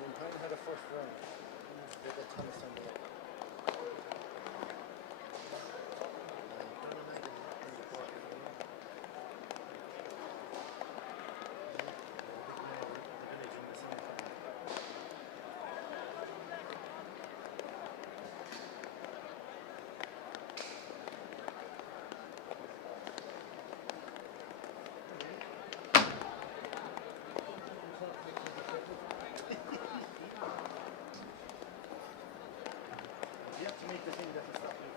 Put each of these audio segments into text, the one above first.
Mooncoin had a first round. They got Thomas on the way. You have to make the thing that is happening.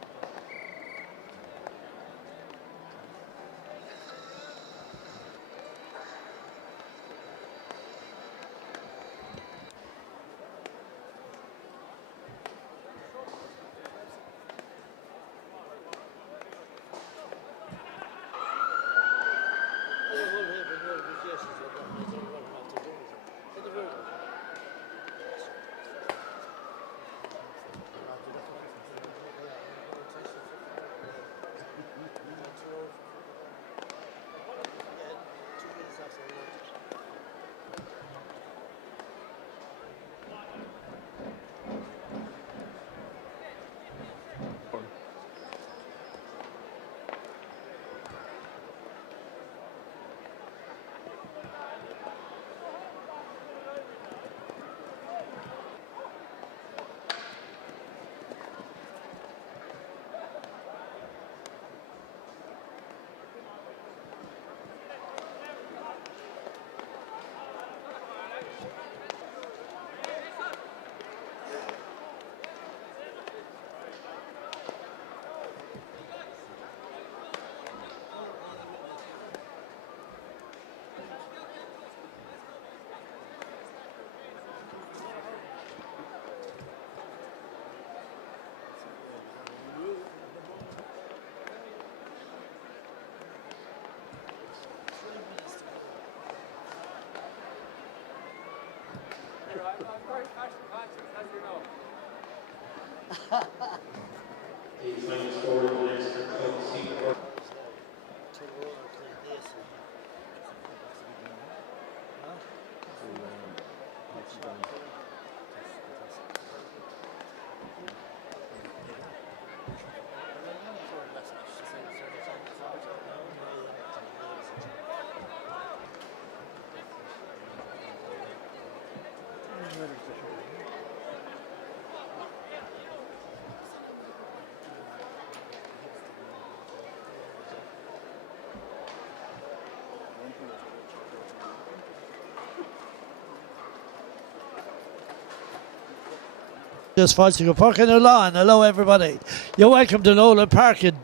Just watching a park in the lawn. Hello, everybody. You're welcome to Nolan Park in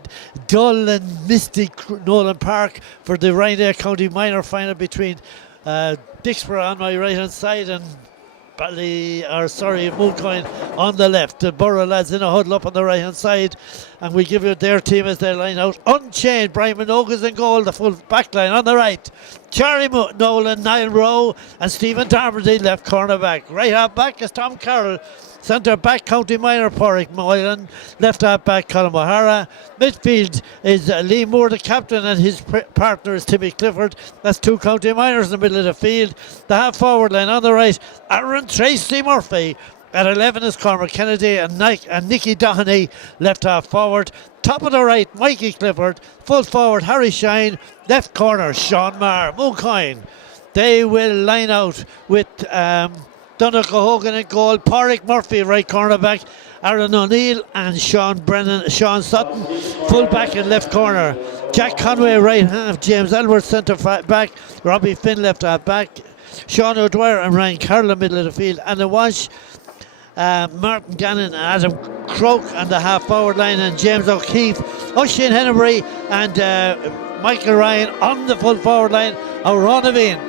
dull and misty Nolan Park for the Ryanair County Minor final between Dicksboro on my right hand side and Mooncoin on the left. The Borough lads in a huddle up on the right hand side, and we give you their team as they line out. Unchained, Brian Minogue's in goal, the full back line on the right. Charlie Nolan, Niall Rowe, and Stephen Darmody left cornerback. Right half back is Tom Carroll. Centre back, County Minor, Porrick Moylan. Left half back, Colin O'Hara. Midfield is Lee Moore, the captain, and his partner is Timmy Clifford. That's two County Minors in the middle of the field. The half forward line on the right, Aaron Tracy Murphy. At 11 is Cormac Kennedy and Nicky Doheny, left half forward. Top of the right, Mikey Clifford. Full forward, Harry Shine. Left corner, Sean Marr. Mooncoin. They will line out with Donnacha Hogan in goal, Porrick Murphy right cornerback, Aaron O'Neill and Sean Sutton full back and left corner, Jack Conway right half, James Elworth centre back, Robbie Finn left half back, Sean O'Dwyer and Ryan Carroll in the middle of the field, and the Walsh, Martin Gannon and Adam Croak on the half forward line, and James O'Keefe, Oisin Hennebury and Michael Ryan on the full forward line. A run of in.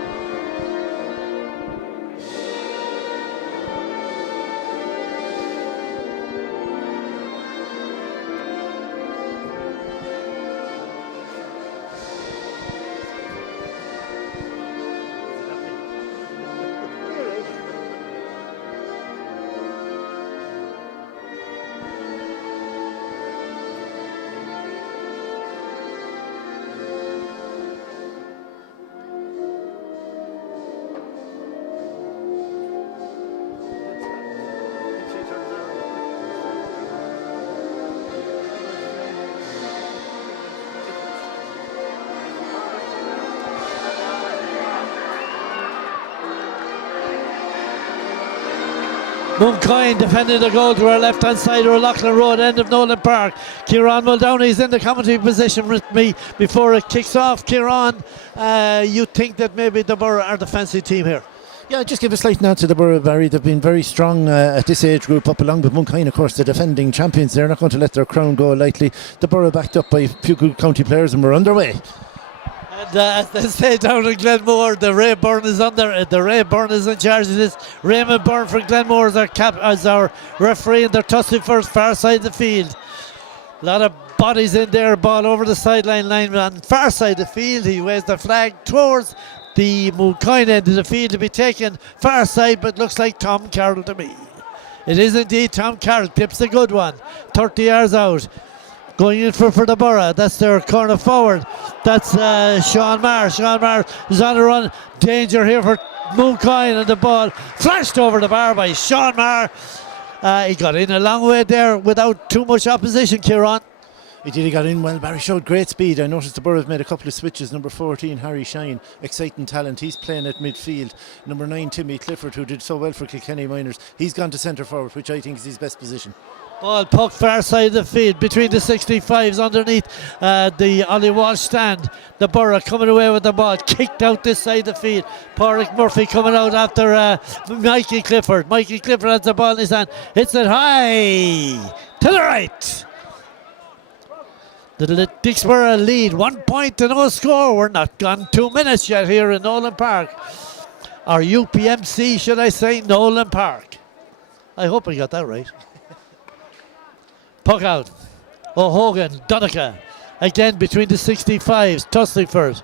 Mooncoin defending the goal to our left hand side of Loughlin Road, end of Nolan Park. Kieran Muldowney is in the commentary position with me before it kicks off. Kieran, you think that maybe the Borough are the fancy team here? Yeah, just give a slight nod to the Borough, Barry. They've been very strong at this age group, up along with Mooncoin, of course, the defending champions. They're not going to let their crown go lightly. The Borough backed up by a few good county players and we're underway. And as they say down in Glenmore, the Ray Byrne is under. The Ray Byrne is in charge of this. Raymond Byrne for Glenmore as our referee, and they're tussling first, far side of the field. A lot of bodies in there, ball over the sideline line on far side of the field. He waves the flag towards the Mooncoin end of the field to be taken far side, but looks like Tom Carroll to me. It is indeed Tom Carroll. Clips a good one. 30 yards out. Going in for the Borough. That's their corner forward. That's Sean Marr. Sean Marr is on the run. Danger here for Mooncoin, and the ball flashed over the bar by Sean Marr. He got in a long way there without too much opposition, Kieran. He did, he got in well. Barry showed great speed. I noticed the Borough have made a couple of switches. Number 14, Harry Shine, exciting talent. He's playing at midfield. Number 9, Timmy Clifford, who did so well for Kilkenny Miners. He's gone to centre forward, which I think is his best position. Ball poked far side of the field between the 65s underneath the Ollie Walsh stand. The Borough coming away with the ball, kicked out this side of the field. Pádraig Murphy coming out after Mikey Clifford. Mikey Clifford has the ball in his hand, hits it high to the right. The Dicksboro lead, 1 point to no score. We're not gone 2 minutes yet here in Nolan Park. Or UPMC, should I say, Nolan Park. I hope I got that right. Puck out. O'Hogan, Donica. Again between the 65s. Tussling first.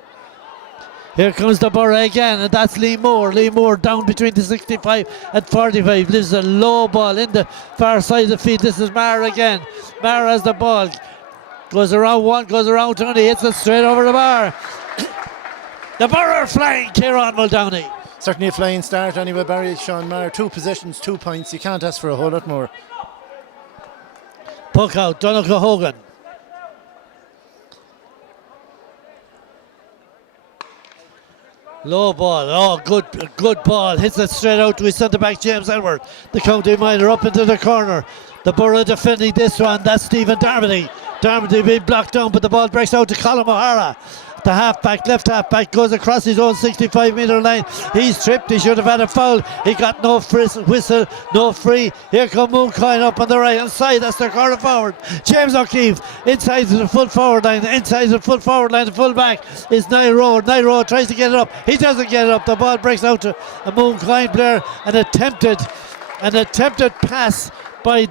Here comes the Borough again, and that's Lee Moore. Lee Moore down between the 65 and 45. Leaves a low ball in the far side of the field. This is Marr again. Marr has the ball. Goes around one, goes around two, and he hits it straight over the bar. The Borough are flying, Kieran Muldowney. Certainly a flying start anyway, Barry. Sean Marr, 2 possessions, 2 points. You can't ask for a whole lot more. Puck out, Donegal Hogan. Low ball, oh good ball. Hits it straight out to his centre back James Edward. The county minor up into the corner. The Borough defending this one, that's Stephen Darmody. Darmody being blocked down, but the ball breaks out to Colin O'Hara. The halfback, left halfback, goes across his own 65-metre line. He's tripped, he should have had a foul. He got no whistle, no free. Here come Mooncoin up on the right hand side, that's their corner forward. James O'Keefe, inside to the full forward line, the full back is Niall Rowe. Niall Rowe tries to get it up, he doesn't get it up. The ball breaks out to a Mooncoin player. An attempted pass by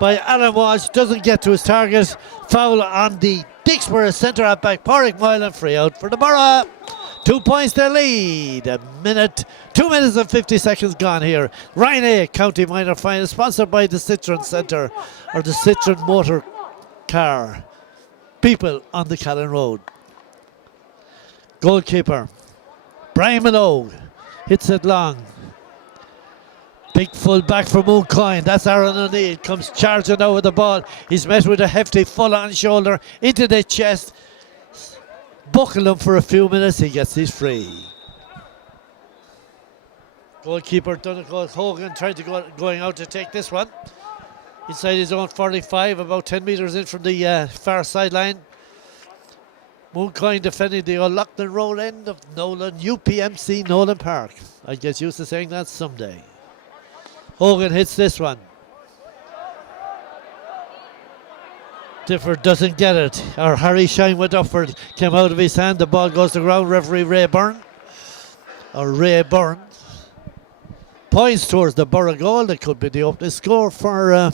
Alan Walsh, doesn't get to his target. Foul on the Dicksboro centre half back, Pádraig Moylan, free out for the Borough. 2 points to lead. 2 minutes and 50 seconds gone here. Ryan A, County Minor Final, sponsored by the Citroen Centre, or the Citroen Motor Car. People on the Callan Road. Goalkeeper, Brian Minogue, hits it long. Big full back for Mooncoin. That's Aaron O'Neill. Comes charging now with the ball. He's met with a hefty full on shoulder into the chest. Buckle him for a few minutes. He gets his free. Goalkeeper Donegal Hogan trying to going out to take this one. Inside his own 45, about 10 metres in from the far sideline. Mooncoin defending the Loughlin Road end of Nolan, UPMC Nolan Park. I get used to saying that someday. Hogan hits this one. Difford doesn't get it. Or Harry Shine went up for it. Came out of his hand. The ball goes to ground. Referee Ray Byrne. Or Ray Byrne. Points towards the Borough goal. That could be the opening score for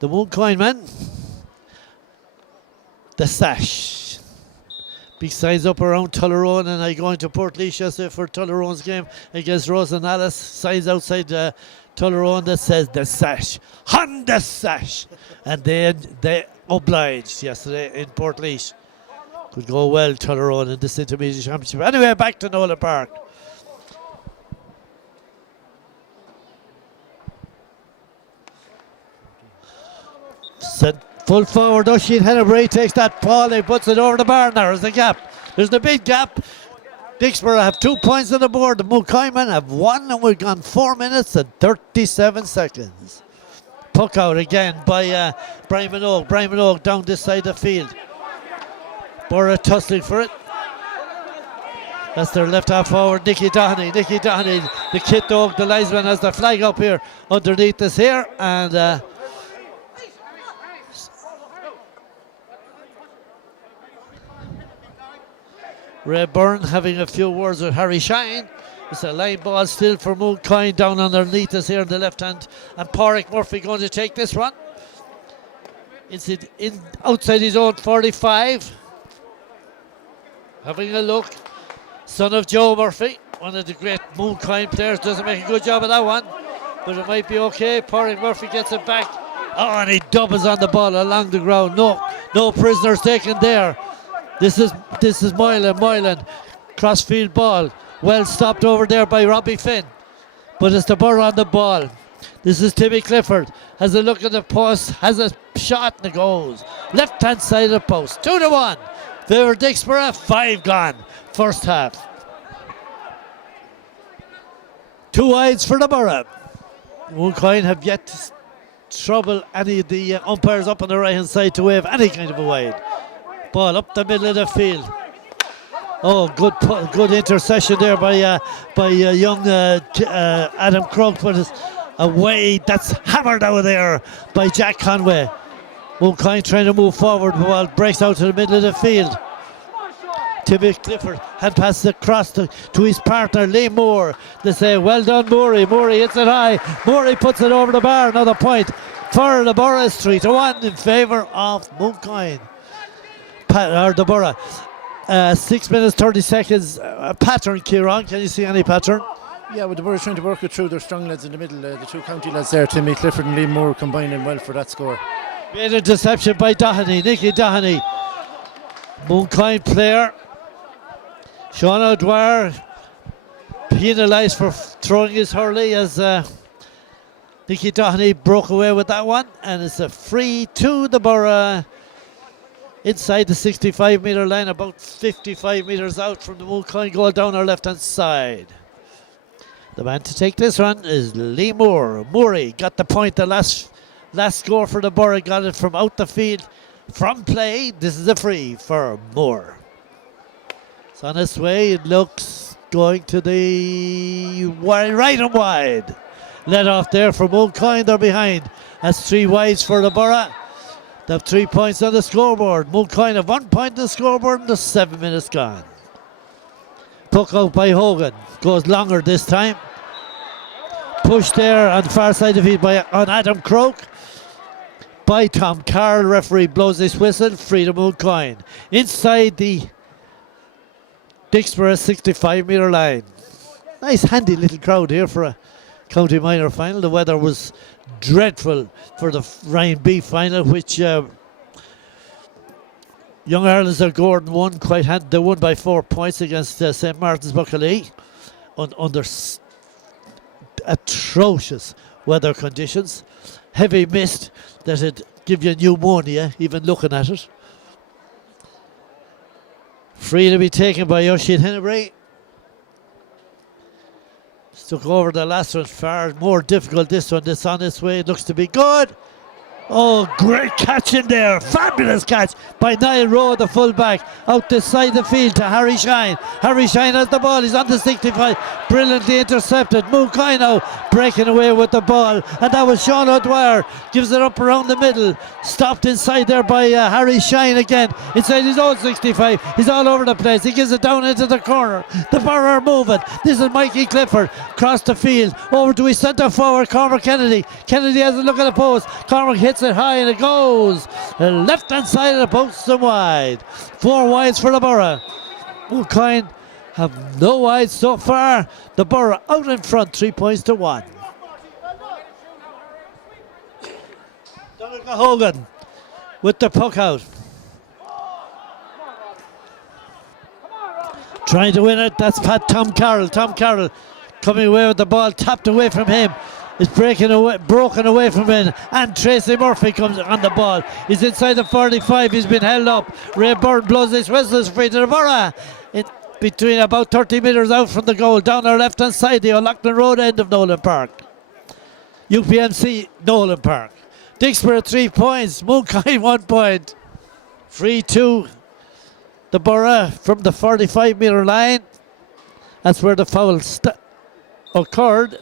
the Mooncoin men. The sash. Big signs up around Tullerone, and I going to Portlaoise yesterday for Tullerone's game against Rosenallis. Signs outside Tullerone that says the sash. On the sash. And they obliged yesterday in Portlaoise. Could go well, Tullerone, in this intermediate championship. Anyway, back to Nolan Park. Sent full forward, Oisin Hennebury takes that ball, he puts it over the bar. There's the gap. There's the big gap. Dicksboro have 2 points on the board. The Mooncoin men have 1, and we've gone 4 minutes and 37 seconds. Puck out again by Brian Minogue. Brian Minogue down this side of the field. Borough tussling for it. That's their left half forward, Nicky Doheney. Nicky Doheney, the kid dog, the linesman has the flag up here underneath us here, and Ray Byrne having a few words with Harry Shine. It's a line ball still for Mooncoin down underneath us here in the left hand. And Pádraig Murphy going to take this one. Outside his own 45. Having a look. Son of Joe Murphy, one of the great Mooncoin players. Doesn't make a good job of that one, but it might be okay. Pádraig Murphy gets it back. Oh, and he doubles on the ball along the ground. No prisoners taken there. This is Moylan. Crossfield ball. Well stopped over there by Robbie Finn. But it's the Borough on the ball. This is Timmy Clifford. Has a look at the post. Has a shot and it goes. Left hand side of the post. 2-1. Favour Dicksboro. 5 gone. First half. 2 wides for the Borough. Mooncoin have yet to trouble any of the umpires up on the right hand side to wave any kind of a wide. Ball up the middle of the field. Oh, good intercession there by young Adam Krug, but it's a wade that's hammered out there by Jack Conway. Mooncoin trying to move forward, the ball breaks out to the middle of the field. Timmy Clifford had passed across to his partner Lee Moore. They say, well done Moore. Moore hits it high. Moore puts it over the bar. Another point for the Borough. 3-1 in favour of Mooncoin. Or the Borough. 6 minutes 30 seconds. Pattern, Kieran. Can you see any pattern? Yeah, well, the Borough's trying to work it through their strong lads in the middle. The 2 county lads there, Timmy Clifford and Lee Moore, combining well for that score. Great interception by Doheney. Nicky Doheney. Mooncoin player. Sean O'Dwyer penalised for throwing his hurley as Nicky Doheney broke away with that one, and it's a free to the Borough inside the 65 metre line, about 55 metres out from the Mooncoin goal down our left hand side. The man to take this one is Lee Moore. Moorey got the point, the last score for the Borough, got it from out the field from play. This is a free for Moore. It's on its way. It looks going to the right and wide. Let off there for Mooncoin. They're behind. That's 3 wides for the Borough. They have 3 points on the scoreboard. Mooncoin have 1 point on the scoreboard and there's 7 minutes gone. Puck out by Hogan. Goes longer this time. Push there on the far side of it on Adam Croak. By Tom Carroll. Referee blows his whistle. Free to Mooncoin. Inside the Dicksboro 65 metre line. Nice handy little crowd here for a county minor final. The weather was dreadful for the Ryan B final, which Young Ireland's Gordon won quite handy. They won by 4 points against St Martin's Buckalea under atrocious weather conditions. Heavy mist that'd give you pneumonia even looking at it. Free to be taken by Oisin Hennebury. Took over the last one, far more difficult this one. This on its way, it looks to be good. Oh, great catch in there. Fabulous catch by Niall Rowe, the fullback, out the side of the field to Harry Shine. Harry Shine has the ball. He's on the 65. Brilliantly intercepted. Mooncoin now breaking away with the ball. And that was Sean O'Dwyer. Gives it up around the middle. Stopped inside there by Harry Shine again. Inside his own 65. He's all over the place. He gives it down into the corner. The Borough are moving. This is Mikey Clifford. Across the field. Over to his centre forward, Cormac Kennedy. Kennedy has a look at the post. Cormac hits it high and it goes left hand side of the post and wide. 4 wides for the Borough. Mooncoin have no wides so far. The Borough out in front, 3 points to 1. Donald Hogan with the puck out, trying to win it. That's Tom Carroll. Tom Carroll coming away with the ball, tapped away from him. Is broken away from him, and Tracy Murphy comes on the ball. He's inside the 45. He's been held up. Ray Byrne blows his whistle. It's free to the Borough. Between about 30 metres out from the goal, down our left hand side, the O'Loughlin Road end of Nolan Park. UPMC Nolan Park. Dicksboro 3 points. Mooncoin 1 point. Free to the Borough from the 45 metre line. That's where the foul occurred.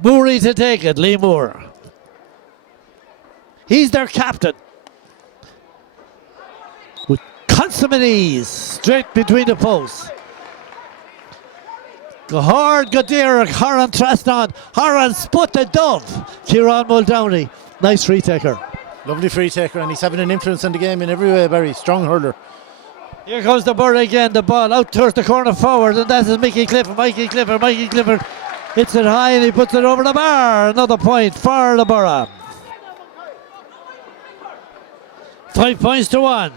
Moorey to take it, Lee Moore. He's their captain. With consummate ease, straight between the posts. Go hard, Gadir, Horan Trasnon, Horan Sput the Dove. Kieran Muldowney, nice free taker. Lovely free taker, and he's having an influence on the game in every way, Barry. Strong hurler. Here comes the Borough again, the ball out towards the corner forward, and that is Mikey Clifford. Mikey Clifford hits it high and he puts it over the bar. Another point for the Borough. 5 points to 1.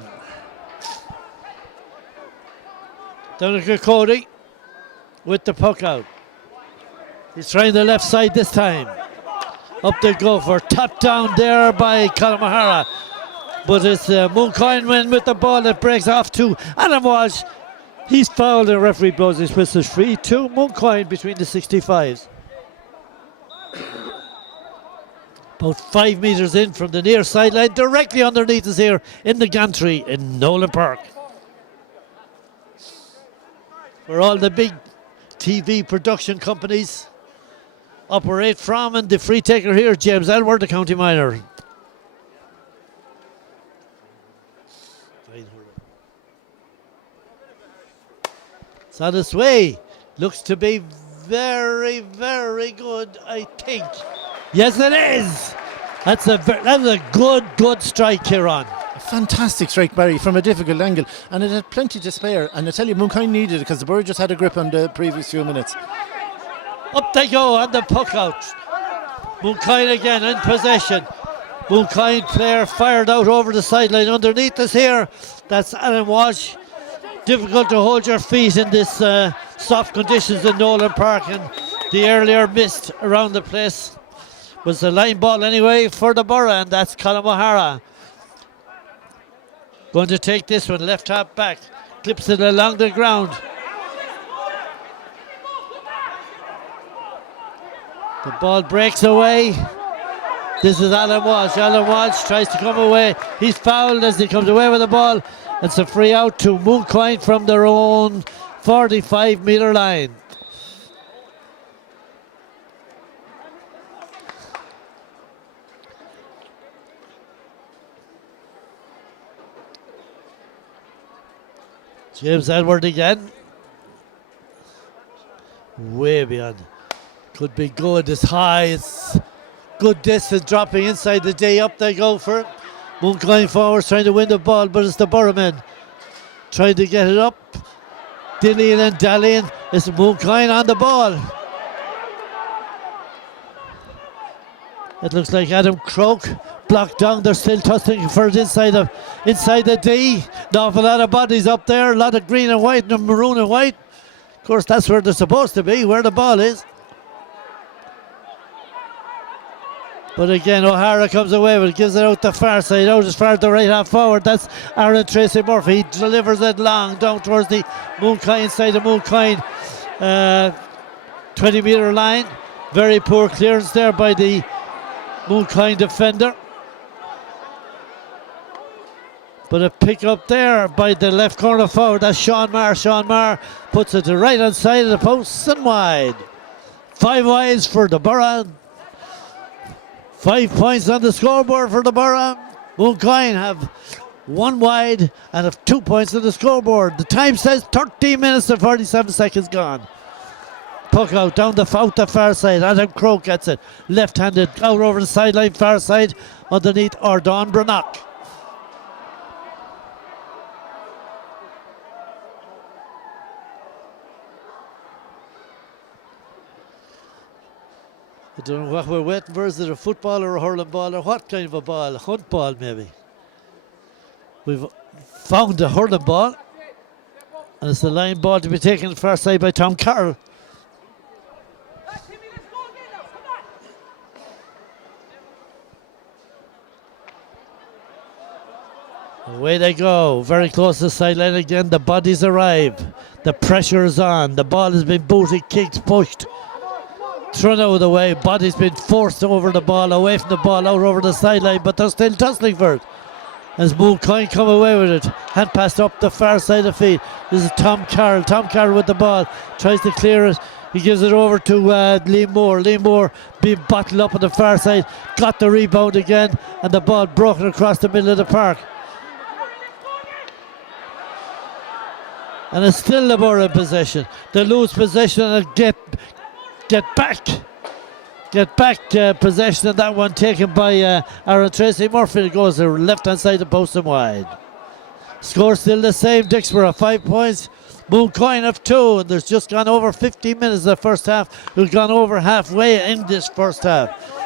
Donegal Cody with the puck out. He's trying the left side this time. Up they go for tap down there by Colin O'Hara. But it's Mooncoin win with the ball that breaks off to Adam Walsh. He's fouled and referee blows his whistle free to Mooncoin between the 65s. About 5 metres in from the near sideline, directly underneath us here in the gantry in Nolan Park. Where all the big TV production companies operate from, and the free taker here, James Elward, the county minor. It's on its way. Looks to be very, very good, I think. Yes, it is. That's a good strike, Kieran. A fantastic strike, Barry, from a difficult angle, and it had plenty to spare. And I tell you, Mooncoin needed it because the Borough just had a grip on the previous few minutes. Up they go on the puck out. Mooncoin again in possession. Mooncoin player fired out over the sideline underneath us here. That's Alan Walsh. Difficult to hold your feet in this soft conditions in Nolan Park, and the earlier mist around the place was a line ball anyway for the Borough, and that's Colin O'Hara. Going to take this one, left half back, clips it along the ground. The ball breaks away. This is Alan Walsh. Alan Walsh tries to come away. He's fouled as he comes away with the ball. It's a free out to Mooncoin from their own 45 metre line. James Edward again. Way beyond. Could be good. It's high. It's good distance, dropping inside the D. Up they go for it. Mooncoin forwards trying to win the ball, but it's the Borough men trying to get it up. Dillying and dallying. It's Mooncoin on the ball. It looks like Adam Croak blocked down. They're still tussling for it inside the D. An awful lot of bodies up there. A lot of green and white and maroon and white. Of course, that's where they're supposed to be, where the ball is. But again, O'Hara comes away with it, gives it out the far side, out as far as the right half forward. That's Aaron Tracy Murphy. He delivers it long down towards the Mooncoin side of Mooncoin 20 metre line. Very poor clearance there by the Mooncoin defender. But a pick up there by the left corner forward. That's Sean Marr. Sean Marr puts it to the right hand side of the post and wide. 5 wides for the Borough. 5 points on the scoreboard for the Borough. Mooncoin have 1 wide and have 2 points on the scoreboard. The time says 13 minutes and 47 seconds gone. Puck out down the far side. Adam Crowe gets it. Left-handed out over the sideline, far side, underneath Ordon Brannock. I don't know what we're waiting for. Is it a football or a hurling ball or what kind of a ball? A hunt ball maybe. We've found the hurling ball. And it's the line ball to be taken far side by Tom Carroll. Away they go, very close to the sideline again. The bodies arrive. The pressure is on. The ball has been booted, kicked, pushed, thrown out of the way. Body's been forced over the ball, away from the ball, out over the sideline, but they're still tussling for it. As Mooncoin come away with it. Hand passed up the far side of the field. This is Tom Carroll. Tom Carroll with the ball. Tries to clear it. He gives it over to Liam Moore. Liam Moore being bottled up on the far side. Got the rebound again, and the ball broken across the middle of the park. And it's still the Borough in possession. They lose possession and get back possession of that one taken by Aaron Tracy Murphy. It goes to the left hand side of the post and wide. Score still the same. Dicksboro 5 points. Mooncoin have 2, and there's just gone over 15 minutes of the first half. We've gone over halfway in this first half.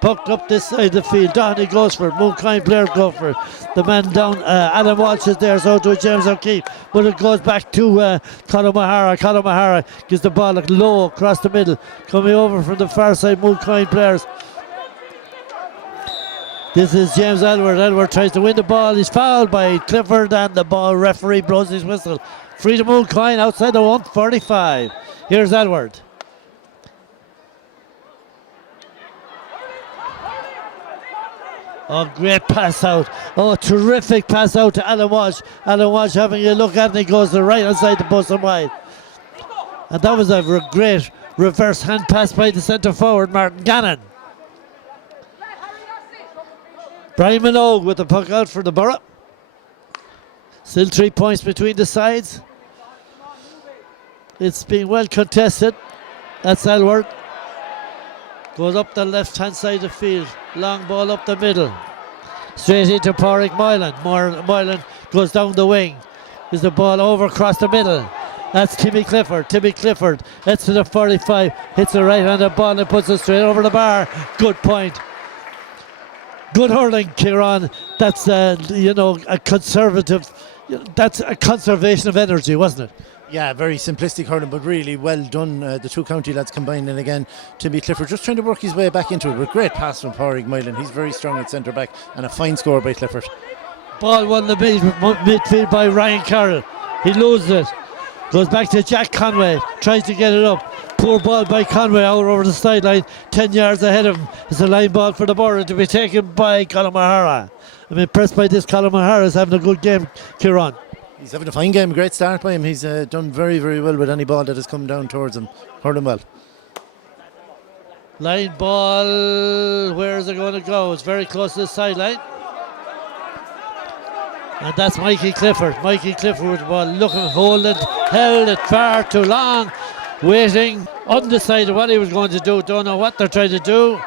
Pucked up this side of the field. Downey goes for it. Mooncoin players go for it. The man down, Adam Walsh is there, so to James O'Keefe. But it goes back to Colin O'Hara. Colin O'Hara gives the ball low across the middle. Coming over from the far side, Mooncoin players. This is James Elward. Elward tries to win the ball. He's fouled by Clifford, and the ball referee blows his whistle. Free to Mooncoin outside the 145. Here's Elward. Oh, great pass out. Oh, terrific pass out to Alan Walsh. Alan Walsh having a look at it, and he goes to the right hand side, the post and wide. And that was a great reverse hand pass by the centre forward, Martin Gannon. Brian Minogue with the puck out for the Borough. Still 3 points between the sides. It's been well contested. That's Elward. Goes up the left hand side of the field. Long ball up the middle. Straight into Pádraig Moylan. Moylan goes down the wing. Is the ball over across the middle. That's Timmy Clifford. Timmy Clifford hits to the 45. Hits the right hand of ball and puts it straight over the bar. Good point. Good hurling, Kieran. That's a conservative. That's a conservation of energy, wasn't it? Yeah, very simplistic hurling, but really well done. The two county lads combined, and again, Timmy Clifford just trying to work his way back into it. But great pass from Pádraig Moylan. He's very strong at centre back, and a fine score by Clifford. Ball won the midfield by Ryan Carroll. He loses it. Goes back to Jack Conway. Tries to get it up. Poor ball by Conway out over the sideline. 10 yards ahead of him. It's a line ball for the Borough to be taken by Colin O'Hara. I'm impressed by this. Colin O'Hara is having a good game, Kieran. He's having a fine game. Great start by him. He's done very, very well with any ball that has come down towards him. Hurling well. Line ball. Where is it going to go? It's very close to the sideline. And that's Mikey Clifford. Mikey Clifford with the ball. Looking, holding, held it far too long. Waiting, undecided what he was going to do. Don't know what they're trying to do.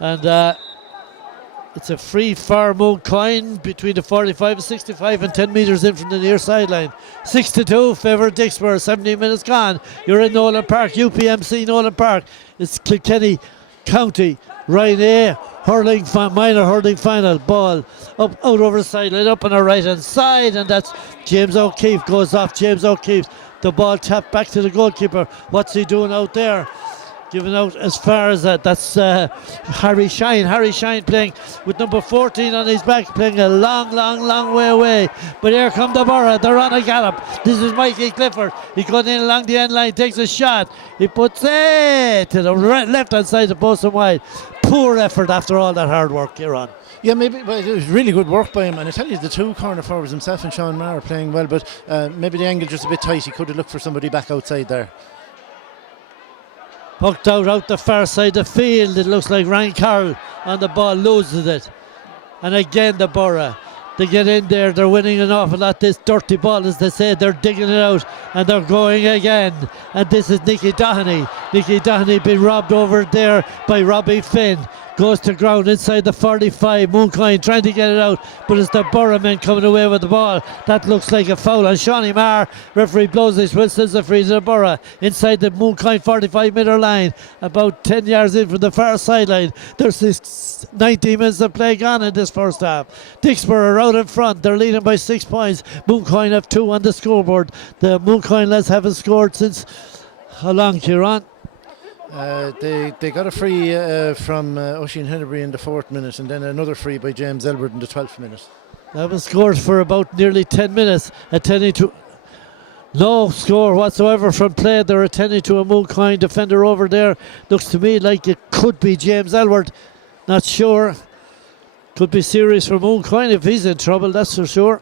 And it's a free for Mooncoin between the 45 and 65 and 10 metres in from the near sideline. 6-2, favour Dicksboro, 17 minutes gone. You're in Nolan Park, UPMC Nolan Park. It's Kilkenny County, Ryan A. Hurling, minor hurling final. Ball up out over the sideline, up on the right hand side, and that's James O'Keefe. Goes off James O'Keefe. The ball tapped back to the goalkeeper. What's he doing out there? Given out as far as that. That's Harry Shine. Harry Shine playing with number 14 on his back, playing a long way away. But here come the Borough. They're on a gallop. This is Mikey Clifford. He's going in along the end line, takes a shot. He puts it to the left hand side of the post and wide. Poor effort after all that hard work, Kieran. Yeah, maybe, but it was really good work by him. And I tell you, the two corner forwards, himself and Sean Maher, are playing well, but maybe the angle just a bit tight. He could have looked for somebody back outside there. Pucked out the far side of the field. It looks like Ryan Carroll on the ball loses it. And again the Borough. They get in there, they're winning an awful lot. This dirty ball, as they say, they're digging it out and they're going again. And this is Nicky Doheney. Nicky Doheney being robbed over there by Robbie Finn. Goes to ground inside the 45. Mooncoin trying to get it out, but it's the Borough men coming away with the ball. That looks like a foul on Shawnee Maher. Referee blows his whistle, the free to the Borough inside the Mooncoin 45-metre line, about 10 yards in from the far sideline. There's 19 minutes of play gone in this first half. Dicksboro are out in front. They're leading by 6 points. Mooncoin have 2 on the scoreboard. The Mooncoin lads haven't scored since how long, Kieran? They got a free from Oisin Hennery in the 4th minute, and then another free by James Elbert in the 12th minute. They haven't scored for about nearly 10 minutes. Attending to no score whatsoever from play. They're attending to a Mooncoin defender over there. Looks to me like it could be James Elbert. Not sure. Could be serious for Mooncoin if he's in trouble, that's for sure.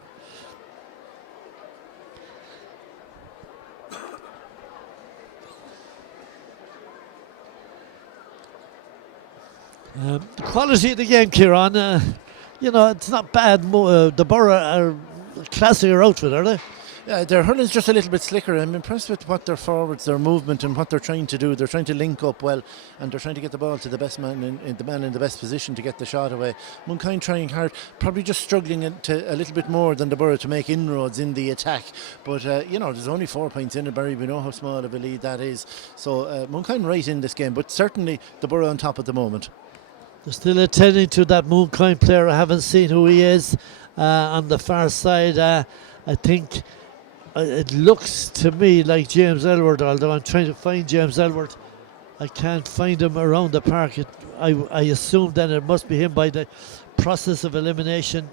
The quality of the game, Kieran, it's not bad. The Borough are a classier outfit, are they? Their hurling's just a little bit slicker. I'm impressed with what their forwards, their movement, and what they're trying to do. They're trying to link up well, and they're trying to get the ball to the best man in the best position to get the shot away. Mooncoin trying hard, probably just struggling a little bit more than the Borough to make inroads in the attack. But there's only 4 points in it, Barry. We know how small of a lead that is. So Mooncoin right in this game, but certainly the Borough on top at the moment. They're still attending to that Mooncoin player. I haven't seen who he is on the far side. I think it looks to me like James Elward, although I'm trying to find James Elward. I can't find him around the park. I assume then it must be him by the process of elimination.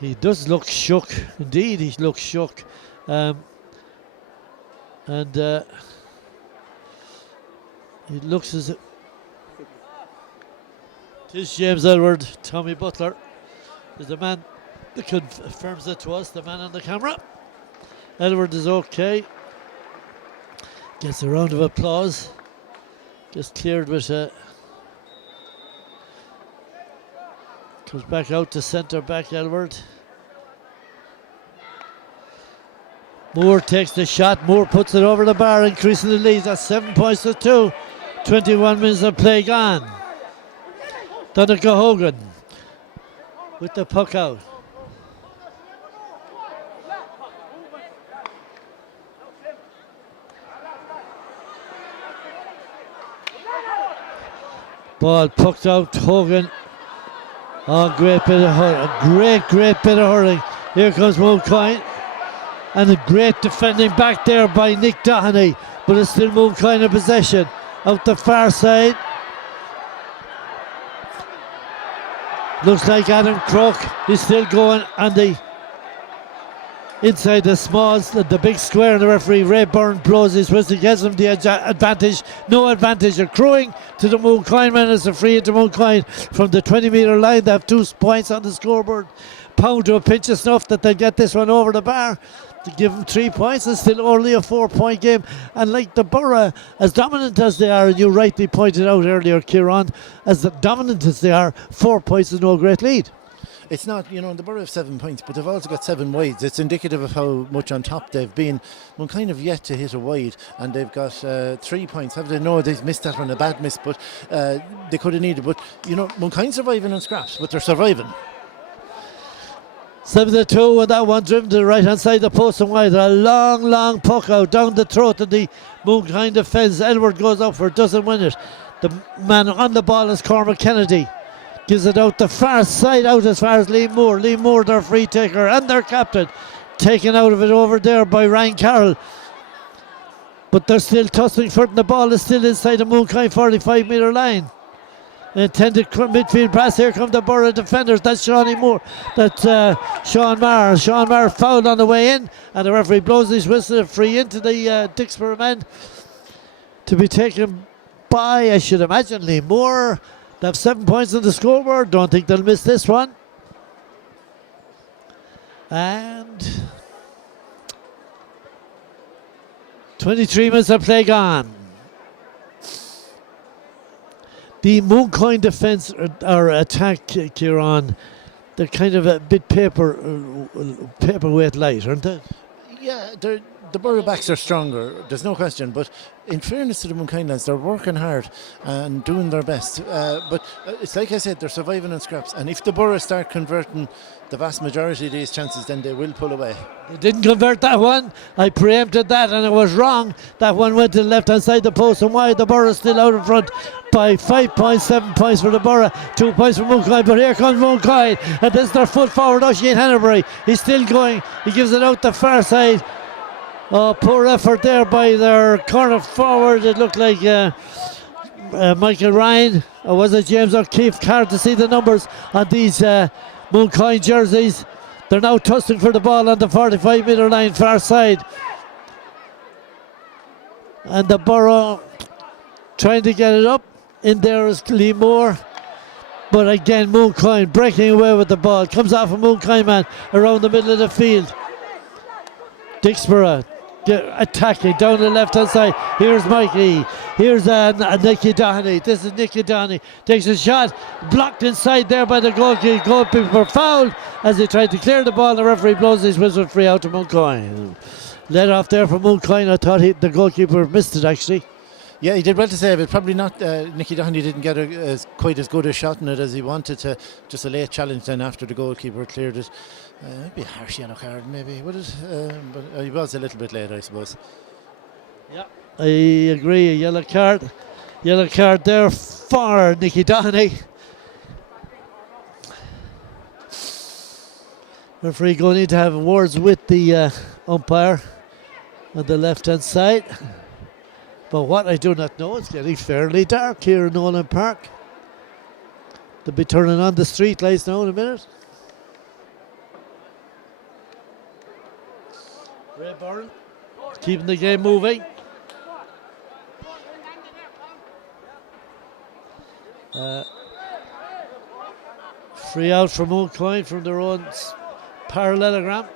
He does look shook. Indeed, he looks shook. It looks as if it is James Elward. Tommy Butler is the man that confirms it to us, the man on the camera. Elward is okay. Gets a round of applause. Just cleared with comes back out to centre back, Elward. Moore takes the shot. Moore puts it over the bar, increasing the lead. That's 7 points to 2. 21 minutes of play gone. Donegal Hogan with the puck out. Ball pucked out. Hogan. Oh, great bit of hurling. Great bit of hurling. Here comes Mooncoin. And a great defending back there by Nick Doheney. But it's still Mooncoin in possession. Out the far side. Looks like Adam Crook is still going on the inside the smalls, the big square, and the referee Ray Byrne blows his whistle, gives him the advantage. No advantage. Accruing to the Mooncoin men. It's a free into Mooncoin from the 20-metre line. They have 2 points on the scoreboard. Pound to a pinch of snuff that they get this one over the bar to give them 3 points. It's still only a 4-point game. And like the Borough, as dominant as they are, and you rightly pointed out earlier, Kieran, as dominant as they are, 4 points is no great lead. It's not, the Borough have 7 points, but they've also got 7 wides. It's indicative of how much on top they've been. One kind of yet to hit a wide, and they've got 3 points. Have they? No, they've missed that one, a bad miss, but they could have needed. But, Mooncoin surviving on scraps, but they're surviving. 7-2, and that one driven to the right hand side of the post and wide. A long puck out down the throat of the Mooncoin defence. Elward goes up for it, doesn't win it. The man on the ball is Cormac Kennedy. Gives it out the far side, out as far as Liam Moore. Liam Moore, their free taker and their captain. Taken out of it over there by Ryan Carroll. but they're still tussling for it, and the ball is still inside the Mooncoin 45-metre line. Intended midfield pass. Here come the Borough defenders. That's Shawnee Moore. That's Sean Marr. Sean Marr fouled on the way in, and the referee blows his whistle, free into the Dicksboro men to be taken by, I should imagine, Lee Moore. They have 7 points on the scoreboard. Don't think they'll miss this one. And 23 minutes of play gone. The Mooncoin defence or attack, Kieran, they're kind of a bit paperweight light, aren't they? Yeah, the Borough backs are stronger, there's no question, but in fairness to the Mooncoin lads, they're working hard and doing their best. But it's like I said, they're surviving on scraps, and if the Borough start converting the vast majority of these chances, then they will pull away. They didn't convert that one. I preempted that, and it was wrong. That one went to the left-hand side of the post and wide. The Borough still out in front by 5 points, 7 points for the Borough, 2 points for Mooncoin. But here comes Mooncoin, and this is their full forward, Oisin Hennebury. He's still going. He gives it out the far side. Oh, poor effort there by their corner forward. It looked like Michael Ryan, or was it James O'Keefe? Hard to see the numbers on these Mooncoin jerseys. They're now tussling for the ball on the 45-metre line, far side. And the Borough trying to get it up. In there is Lee Moore. But again, Mooncoin breaking away with the ball. Comes off a Mooncoin man around the middle of the field. Dicksboro attacking down the left hand side. Here's Mikey. Here's Nicky Doheny. This is Nicky Doheny. Takes a shot. Blocked inside there by the goalkeeper. Goalkeeper fouled as he tried to clear the ball. The referee blows his whistle free out to Mooncoin. Let off there for Mooncoin. I thought the goalkeeper missed it actually. Yeah, he did well to save it. Probably not. Nicky Doheny didn't get quite as good a shot in it as he wanted to. Just a late challenge then after the goalkeeper cleared it. Maybe a harsh yellow card, maybe, would it? But he was a little bit late, I suppose. Yeah, I agree. A yellow card. Yellow card there for Nicky Doheny. Referee going to need to have words with the umpire on the left-hand side. But what I do not know, it's getting fairly dark here in Nolan Park. They'll be turning on the street lights now in a minute. Ray Byrne keeping the game moving. Free out from Mooncoin from their own parallelogram.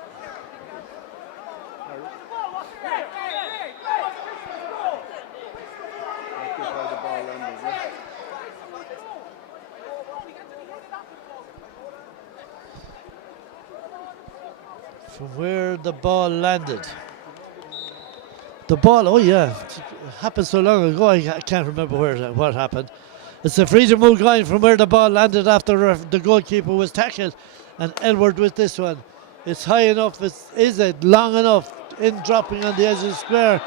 From where the ball landed. The ball, oh yeah, it happened so long ago I can't remember what happened. It's a free to Mooncoin from where the ball landed after the goalkeeper was tackled. And Edward with this one. It's high enough, is it long enough in dropping on the edge of the square.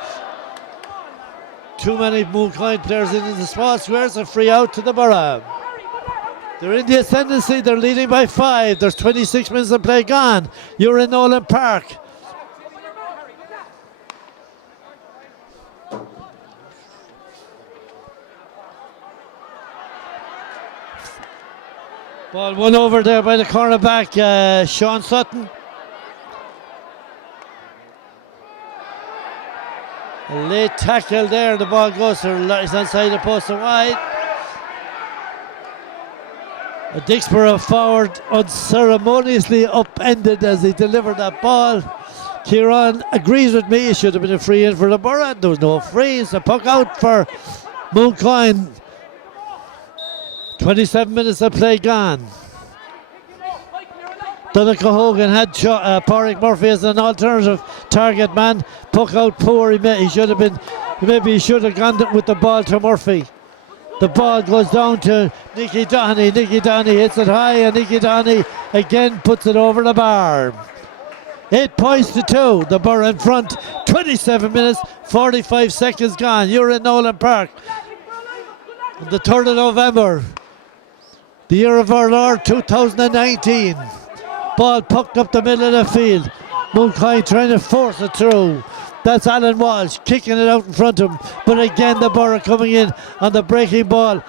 Too many Mooncoin players in the small square. It's a free out to the Borough. They're in the ascendancy, they're leading by 5. There's 26 minutes of play gone. You're in Nolan Park. Ball won over there by the cornerback, Sean Sutton. A late tackle there, the ball goes to the right-hand side of the post and wide. Dicksboro forward unceremoniously upended as he delivered that ball. Kieran agrees with me, it should have been a free in for the Borough. There was no free, it's a puck out for Mooncoin. 27 minutes of play gone. Donegal Hogan had Pádraig Murphy as an alternative target man. Puck out poor, he should have been, maybe he should have gone with the ball to Murphy. The ball goes down to Nicky Doheny. Nicky Doheny hits it high, and Nicky Doheny again puts it over the bar. 8 points to 2. The Borough in front. 27 minutes, 45 seconds gone. You're in Nolan Park. The 3rd of November. The year of our Lord 2019. Ball pucked up the middle of the field. Mooncoin trying to force it through. That's Alan Walsh kicking it out in front of him. But again, the Borough coming in on the breaking ball.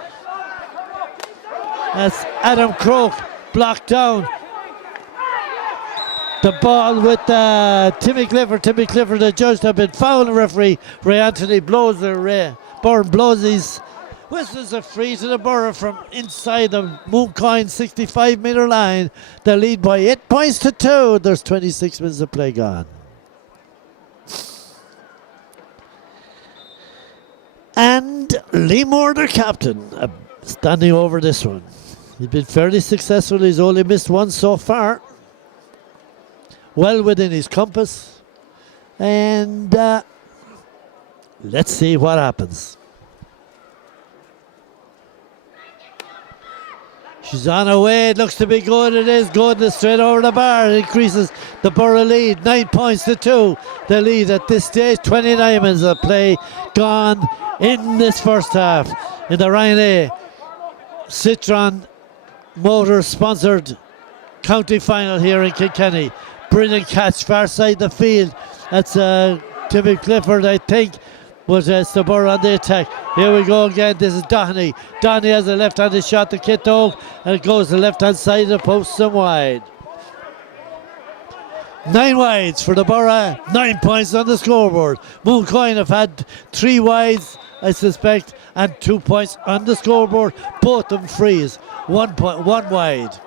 That's Adam Croke blocked down. The ball with Timmy Clifford. Timmy Clifford, the judge, have been fouled. The referee, Ray Anthony, blows his whistles a free to the Borough from inside the Mooncoin 65-metre line. They lead by 8 points to 2. There's 26 minutes of play gone. And Lee Moore, their captain, standing over this one. He's been fairly successful. He's only missed one so far. Well within his compass. And let's see what happens. She's on her way. It looks to be good. It is good. It's straight over the bar. It increases the Borough lead. 9 points to 2. The lead at this stage. 29 minutes of play gone in this first half. In the Ryan A. Citron Motor sponsored county final here in Kilkenny. Brilliant catch far side the field. That's Timmy Clifford, I think. But it's the Borough on the attack. Here we go again. This is Doheny. Doheny has a left-handed shot to Kit Oak, and it goes to the left-hand side of the post and wide. 9 wides for the Borough. 9 points on the scoreboard. Mooncoin have had 3 wides, I suspect, and 2 points on the scoreboard. Both of them frees. 1 wide.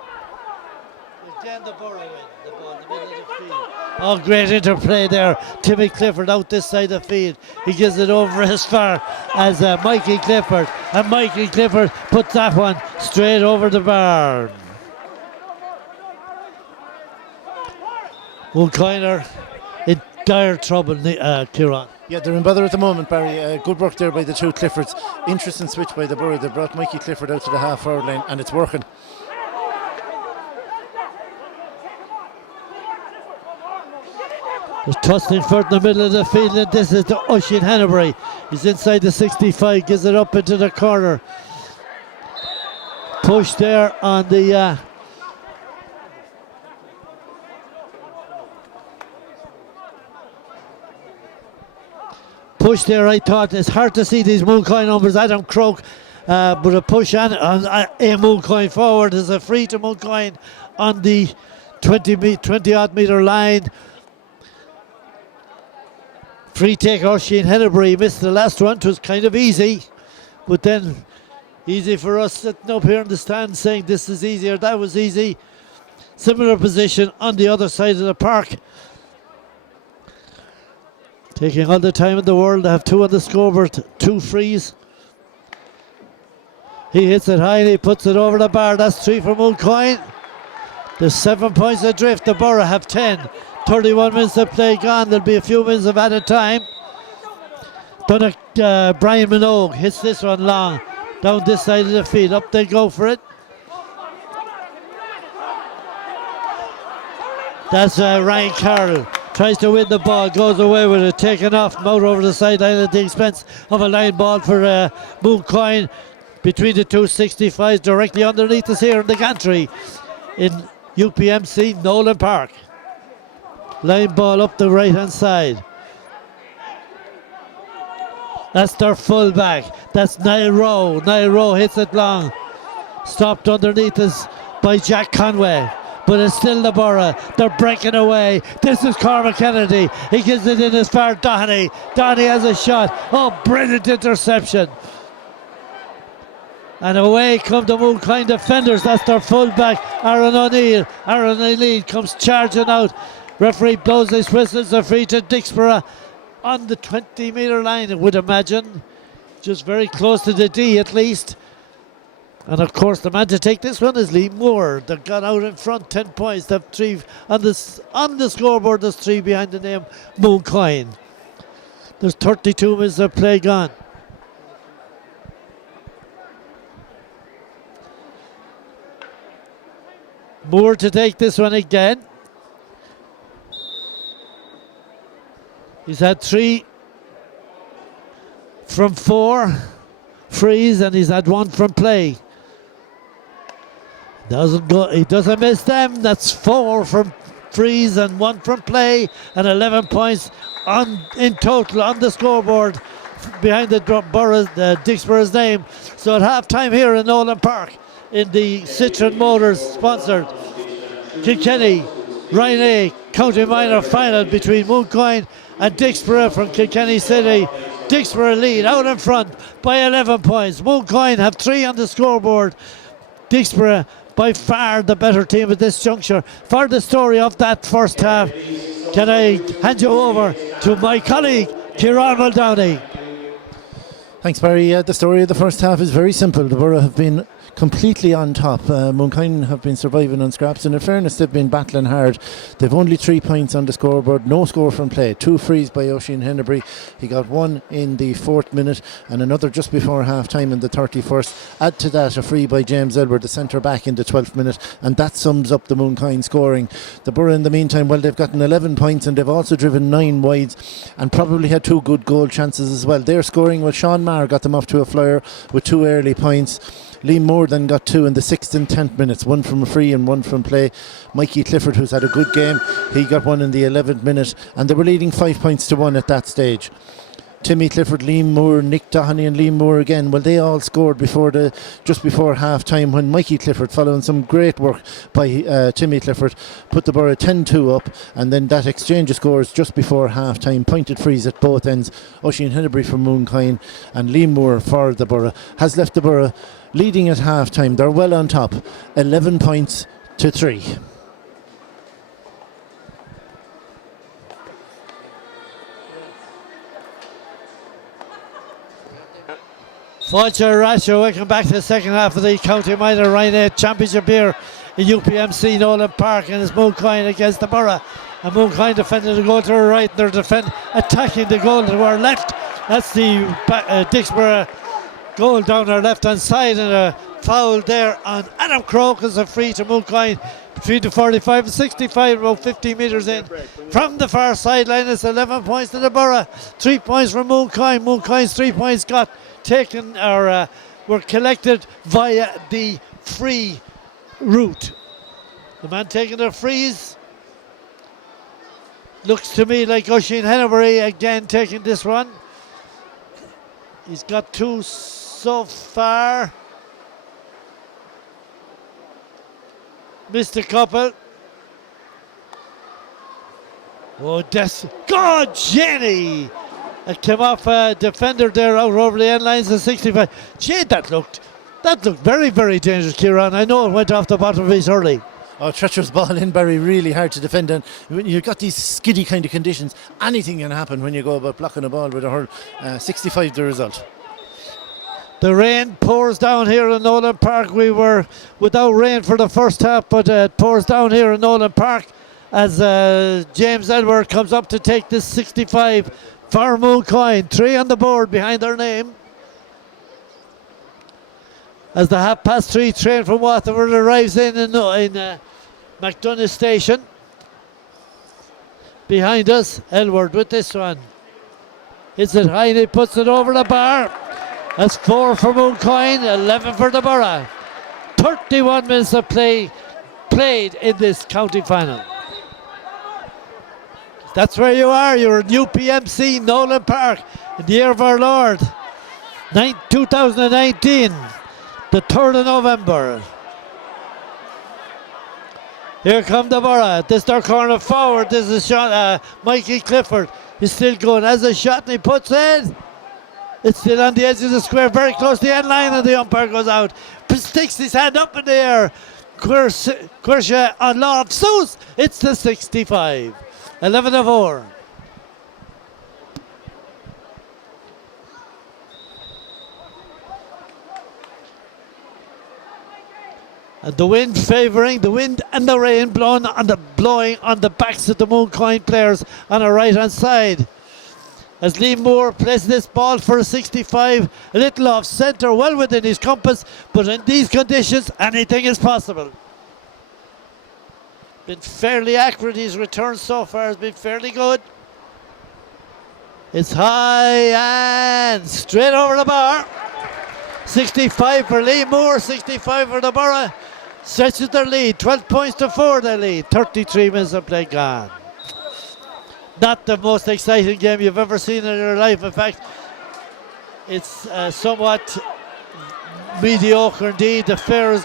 Again, the Borough win. The ball in the middle of the field. Oh, great interplay there. Timmy Clifford out this side of the field. He gives it over as far as Mikey Clifford. And Mikey Clifford puts that one straight over the bar. Mooncoin are in dire trouble, Kieran. Yeah, they're in bother at the moment, Barry. Good work there by the two Cliffords. Interesting switch by the Borough. They brought Mikey Clifford out to the half-forward line, and it's working. There's tussling for it in the middle of the field, and this is the Oisin Hennebury. He's inside the 65, gives it up into the corner. Push there on the push there. I thought it's hard to see these Mooncoin numbers. Adam Croke, but a push on a Mooncoin forward is a free to Mooncoin on the 20-odd metre line. Free take, Oisin Hennebury missed the last one. It was kind of easy, but then easy for us sitting up here in the stand saying this is easier, that was easy. Similar position on the other side of the park. Taking all the time in the world to have 2 on the scoreboard, 2 frees. He hits it high and he puts it over the bar. That's 3 for Mooncoin. There's 7 points adrift. The Borough have 10. 31 minutes of play gone. There'll be a few minutes of added time. Brian Minogue hits this one long down this side of the field. Up they go for it. That's Ryan Carroll. Tries to win the ball, goes away with it, taken off, out over the sideline at the expense of a line ball for Mooncoin between the 265s directly underneath us here in the gantry in UPMC Nolan Park. Line ball up the right hand side. That's their full back. That's Niall Rowe. Niall Rowe hits it long. Stopped underneath us by Jack Conway. But it's still the Borough. They're breaking away. This is Cormac Kennedy. He gives it in as far as Doheny. Doheny has a shot. Oh, brilliant interception. And away come the Mooncoin defenders. That's their full back, Aaron O'Neill. Aaron O'Neill comes charging out. Referee blows his whistles. A free to Dicksboro on the 20-metre line, I would imagine. Just very close to the D at least. And of course the man to take this one is Lee Moore. They've got out in front, 10 points. They've 3 on the scoreboard. There's 3 behind the name Mooncoin. There's 32 minutes of play gone. Moore to take this one again. He's had 3 from 4 frees and he's had 1 from play. He doesn't miss them. That's 4 from frees and 1 from play, and 11 points in total on the scoreboard behind the Dicksboro's name. So at half time here in Nolan Park in the Citroen Motors sponsored Kilkenny Ryan County Minor final between Mooncoin and Dicksboro from Kilkenny City. Dicksboro lead out in front by 11 points. Mooncoin have 3 on the scoreboard. Dicksboro by far the better team at this juncture. For the story of that first half, can I hand you over to my colleague Kieran Muldowney. Thanks, Barry. The story of the first half is very simple. The Borough have been completely on top. Mooncoin have been surviving on scraps, and in fairness they've been battling hard. They've only 3 points on the scoreboard, no score from play. 2 frees by Oisin Hennebury. He got 1 in the 4th minute and another just before half time in the 31st. Add to that a free by James Elwood, the centre back, in the 12th minute, and that sums up the Mooncoin scoring. The Borough in the meantime, well, they've gotten 11 points and they've also driven 9 wides and probably had 2 good goal chances as well. Their scoring, well, Sean Maher got them off to a flyer with 2 early points. Liam Moore then got 2 in the 6th and 10th minutes, 1 from a free and 1 from play. Mikey Clifford, who's had a good game, he got 1 in the 11th minute, and they were leading 5 points to 1 at that stage. Timmy Clifford, Liam Moore, Nick Doheny and Liam Moore again, well, they all scored just before half time, when Mikey Clifford, following some great work by Timmy Clifford, put the Borough 10-2 up, and then that exchange of scores just before half time, pointed frees at both ends. Oisin Hennebury from Mooncoin and Liam Moore for the Borough has left the Borough leading at half time. They're well on top, 11 points to 3. Fáilte Rasho, welcome back to the second half of the County Minor Ryan Championship here in UPMC Nolan Park, and it's Mooncoin against the Borough. And Mooncoin defending the goal to our right, they're attacking the goal to our left. That's the Dicksboro goal down our left hand side, and a foul there on Adam Croke as a free to Mooncoin between the 45 and 65, about 50 metres in from the far sideline. It's 11 points to the Borough, 3 points from Mooncoin. Mooncoin's 3 points got taken or were collected via the free route. The man taking the frees looks to me like Oisin Hennebury again taking this one. He's got 2 so far. Missed a couple. Oh, God, Jenny! It came off a defender there out over the end lines of 65. Gee, that looked very, very dangerous, Kieran. I know it went off the bottom of his hurley. Oh, treacherous ball in, Barry, really hard to defend. And when you've got these skiddy kind of conditions, anything can happen when you go about blocking a ball with a hurl. 65 the result. The rain pours down here in Nolan Park. We were without rain for the first half, but it pours down here in Nolan Park as James Elwood comes up to take this 65 for Mooncoin. 3 on the board behind their name. As the 3:30 train from Waterford arrives in McDonough Station. Behind us, Elwood with this one. Hits it high and he puts it over the bar. That's 4 for Mooncoin, 11 for the Borough. 31 minutes of play played in this county final. That's where you are. You're in UPMC Nolan Park in the year of our Lord 2019, the 3rd of November. Here come the Borough. This their corner forward. This is a shot. Mikey Clifford is still going as a shot, and he puts in. It's still on the edge of the square, very close to the end line, and the umpire goes out. Sticks his hand up in the air. Quersha on law of Seuss. It's the 65. 11-4. And the wind favouring, the wind and the rain blowing on the backs of the Mooncoin players on our right hand side. As Liam Moore plays this ball for a 65, a little off centre, well within his compass, but in these conditions, anything is possible. Been fairly accurate, his return so far has been fairly good. It's high and straight over the bar. 65 for Liam Moore, 65 for the Borough. Stretches their lead, 12 points to 4 they lead, 33 minutes of play gone. not the most exciting game you've ever seen in your life. In fact, it's somewhat mediocre indeed. The fare is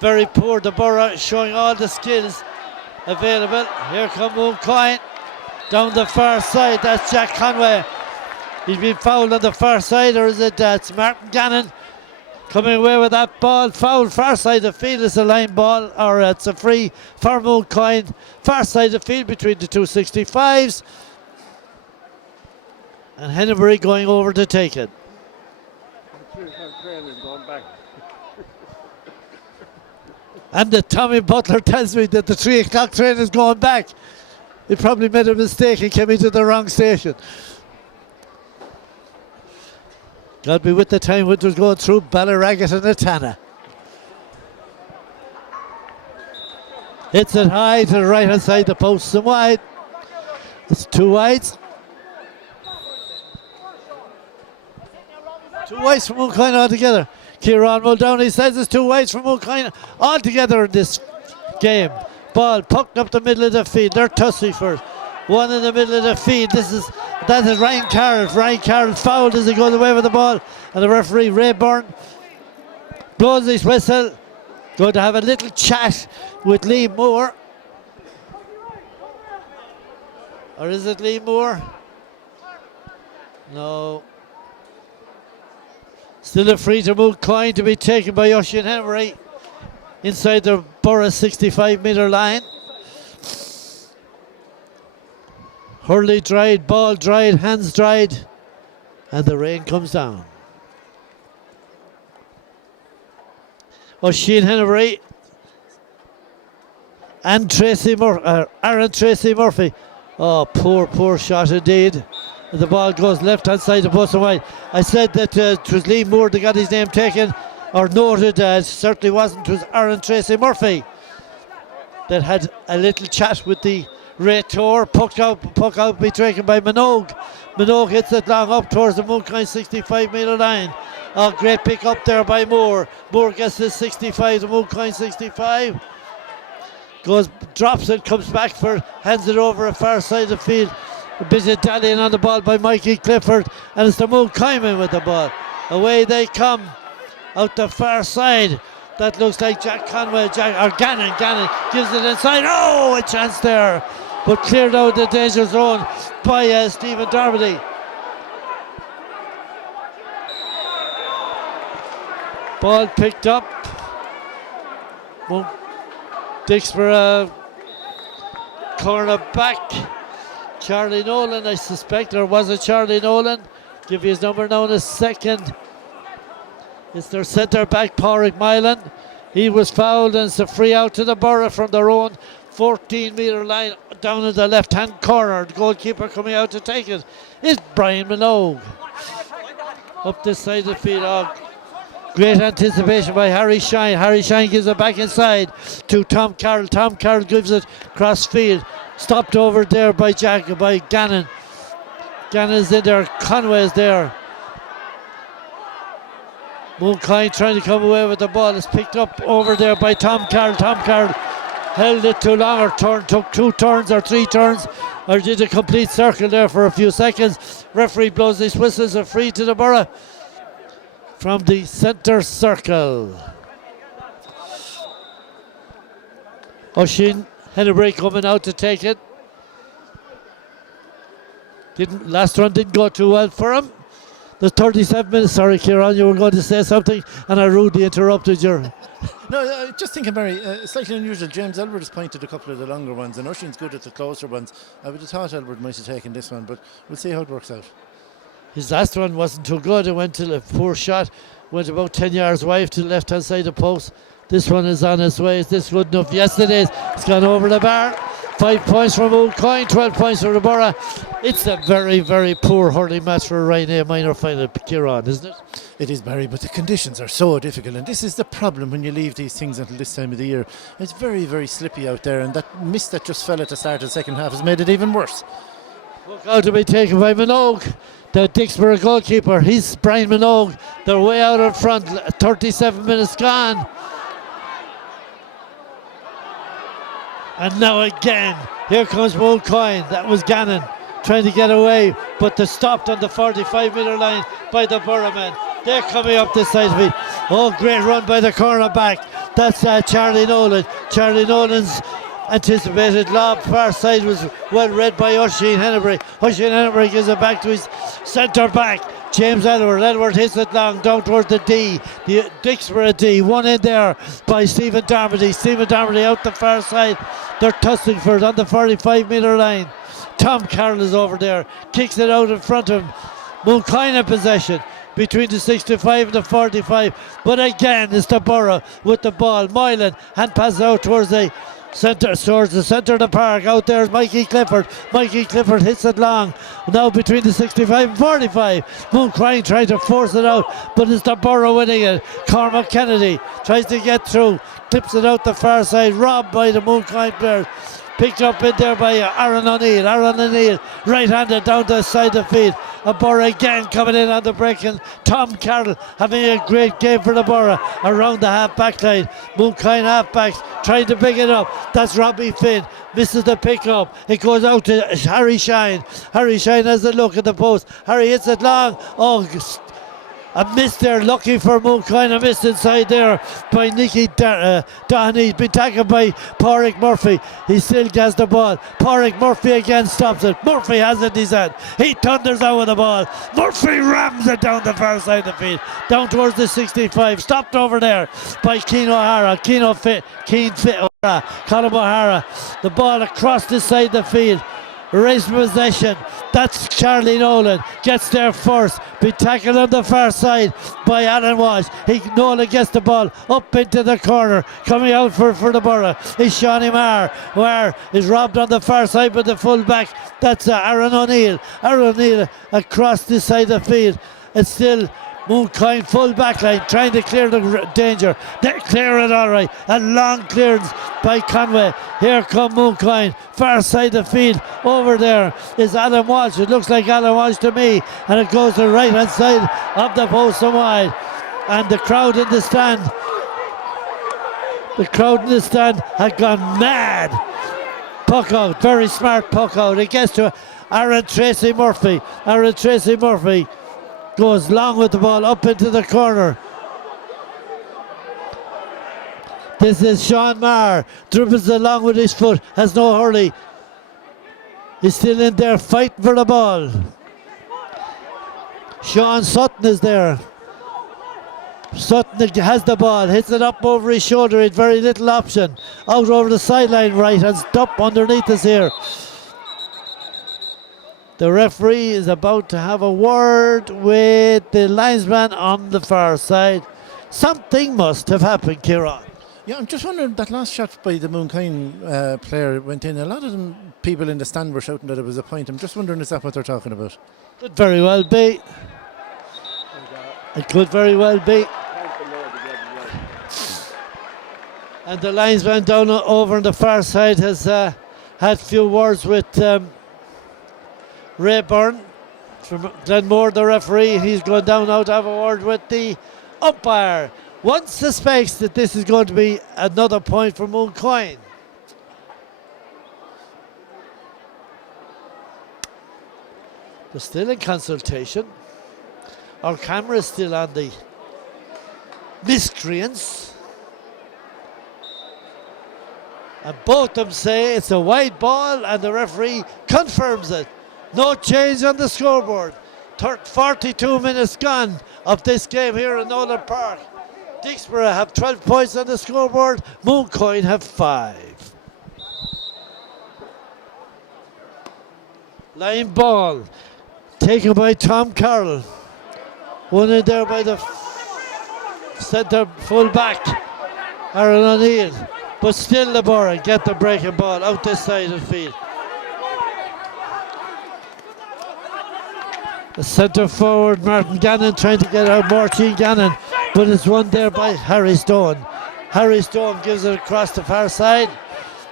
very poor. The Borough showing all the skills available. Here come Mooncoin down the far side. That's Jack Conway. He's been fouled on the far side, or is it it's Martin Gannon coming away with that ball? Foul far side of the field. It's a line ball, or it's a free for Mooncoin. Far side of the field between the two 65s. And Hennebury going over to take it. And the Tommy Butler tells me that the 3 o'clock train is going back. He probably made a mistake and came into the wrong station. Got me with the time when it was going through Ballaragat and Atana. Hits it high to the right hand side, the posts and wide. It's 2 wides. 2 wides from Mooncoin altogether. Kieran Muldowney says it's 2 wides from Mooncoin altogether in this game. Ball pucked up the middle of the field. They're tussy first. One in the middle of the field. That is Ryan Carroll. Ryan Carroll fouled as he goes away with the ball. And the referee, Ray Byrne, blows his whistle. Going to have a little chat with Lee Moore. Or is it Lee Moore? No. Still a free to Mooncoin to be taken by Oisin Henry inside the Borough 65-metre line. Hurley dried, ball dried, hands dried, and the rain comes down. Oisin Henry and Aaron Tracy Murphy. Oh, poor shot indeed. The ball goes left-hand side of post and wide. I said that it was Lee Moore that got his name taken, or noted. It certainly wasn't. It was Aaron Tracy Murphy that had a little chat with the Raytor. Puck out be taken by Minogue. Minogue hits it long up towards the Mooncoin 65-metre line. Oh, great pick up there by Moore. Moore gets his 65 to Mooncoin 65. Drops it, comes back hands it over a far side of the field. A bit of dallying on the ball by Mikey Clifford, and it's the Mooncoin with the ball. Away they come out the far side. That looks like Jack Conway, Gannon gives it inside. Oh, a chance there, but cleared out the danger zone by Stephen Darby. Ball picked up. Dicksboro corner back. Charlie Nolan, I suspect, or was it Charlie Nolan? Give you his number now in a second. It's their centre back, Pádraig Milan. He was fouled, and it's a free out to the Borough from their own 14-metre line down in the left-hand corner. The goalkeeper coming out to take it is Brian Minogue. Up this side of the field. Oh, great anticipation by Harry Shine. Harry Shine gives it back inside to Tom Carroll. Tom Carroll gives it cross field. Stopped over there by Gannon. Gannon's in there. Conway's there. Mooncoin trying to come away with the ball. It's picked up over there by Tom Carroll. Tom Carroll held it too long, or took 2 turns or 3 turns, or did a complete circle there for a few seconds. Referee blows his whistles. A free to the Borough from the centre circle. Oisin Hennebury coming out to take it. Last run didn't go too well for him. There's 37 minutes. Sorry, Kieran, you were going to say something, and I rudely interrupted you. No, just thinking, Barry, slightly unusual. James Elbert has pointed a couple of the longer ones, and Oisin's good at the closer ones. I would have thought Elbert might have taken this one, but we'll see how it works out. His last one wasn't too good. It went to a poor shot. Went about 10 yards wide to the left-hand side of the post. This one is on its way. Is this good enough? Yes, it is. It's gone over the bar. 5 points for Mooncoin, 12 points for the Borough. It's a very, very poor hurling match for a Ryan minor final, Kieran, isn't it? It is, Barry, but the conditions are so difficult, and this is the problem when you leave these things until this time of the year. It's very, very slippy out there, and that mist that just fell at the start of the second half has made it even worse. Look out to be taken by Minogue, the Dicksboro goalkeeper. He's Brian Minogue. They're way out in front. 37 minutes gone. And now again, here comes Mooncoin. That was Gannon trying to get away, but they're stopped on the 45-metre line by the Borough men. They're coming up this side of it. Oh, great run by the cornerback. That's Charlie Nolan. Charlie Nolan's anticipated lob far side was well read by Oisin Hennebury. Oisin Hennebury gives it back to his centre back, James Edward. Edward hits it long down towards the D, the Dicksboro D. One in there by Stephen Darmody. Stephen Darmody out the far side. They're tussling for it on the 45-metre line. Tom Carroll is over there, kicks it out in front of him. Mooncoin in possession between the 65 and the 45, but again it's the Borough with the ball. Moylan hand passes out towards the centre of the park. Out there is Mikey Clifford. Mikey Clifford hits it long. Now between the 65 and 45. Mooncoin trying to force it out, but it's the Borough winning it. Cormac Kennedy tries to get through, clips it out the far side, robbed by the Mooncoin players. Picked up in there by Aaron O'Neill. Aaron O'Neill right-handed down the side of the field. A Borough again coming in on the break, and Tom Carroll having a great game for the Borough around the half-back line. Mooncoin half-backs trying to pick it up. That's Robbie Finn. Misses the pick-up. It goes out to Harry Shine. Harry Shine has a look at the post. Harry hits it long. Oh, a miss there, lucky for Mooncoin, a miss inside there by Nicky Doherty. He's been tackled by Pádraig Murphy. He still gets the ball. Pádraig Murphy again stops it. Murphy has it in his hand. He thunders out with the ball. Murphy rams it down the far side of the field, down towards the 65. Stopped over there by Keane O'Hara. Colin O'Hara. The ball across the side of the field. Race possession. That's Charlie Nolan. Gets there first. Be tackled on the far side by Alan Walsh. Nolan gets the ball up into the corner. Coming out for the Borough is Shawnee Marr. Marr is robbed on the far side by the full back. That's Aaron O'Neill. Aaron O'Neill across this side of the field. It's still Mooncoin full back line trying to clear the danger. They clear it all right. A long clearance by Conway. Here come Mooncoin. Far side of the field. Over there is Alan Walsh. It looks like Alan Walsh to me. And it goes to the right hand side of the post and wide. And the crowd in the stand. The crowd in the stand had gone mad. Puck out. Very smart puck out. It gets to Aaron Tracy Murphy. Aaron Tracy Murphy goes long with the ball up into the corner. This is Sean Marr. Dribbles along with his foot. Has no hurry. He's still in there fighting for the ball. Sean Sutton is there. Sutton has the ball. Hits it up over his shoulder. He had very little option. Out over the sideline right and stop underneath us here. The referee is about to have a word with the linesman on the far side. Something must have happened, Kieran. Yeah, I'm just wondering, that last shot by the Mooncoin player went in. A lot of them, people in the stand were shouting that it was a point. I'm just wondering, is that what they're talking about? Could very well be. It could very well be. And the linesman down over on the far side has had a few words with Ray Byrne from Glenmore, the referee. He's going down now to have a word with the umpire. One suspects that this is going to be another point for Mooncoin. They're still in consultation. Our camera is still on the miscreants. And both of them say it's a wide ball, and the referee confirms it. No change on the scoreboard. 42 minutes gone of this game here in Nolan Park. Dicksboro have 12 points on the scoreboard. Mooncoin have 5. Line ball taken by Tom Carroll. One in there by the centre full back, Aaron O'Neill. But still the Borough get the breaking ball out this side of the field. The centre forward, Martin Gannon, trying to get out Martin Gannon, but it's won there by Harry Stone. Harry Stone gives it across the far side.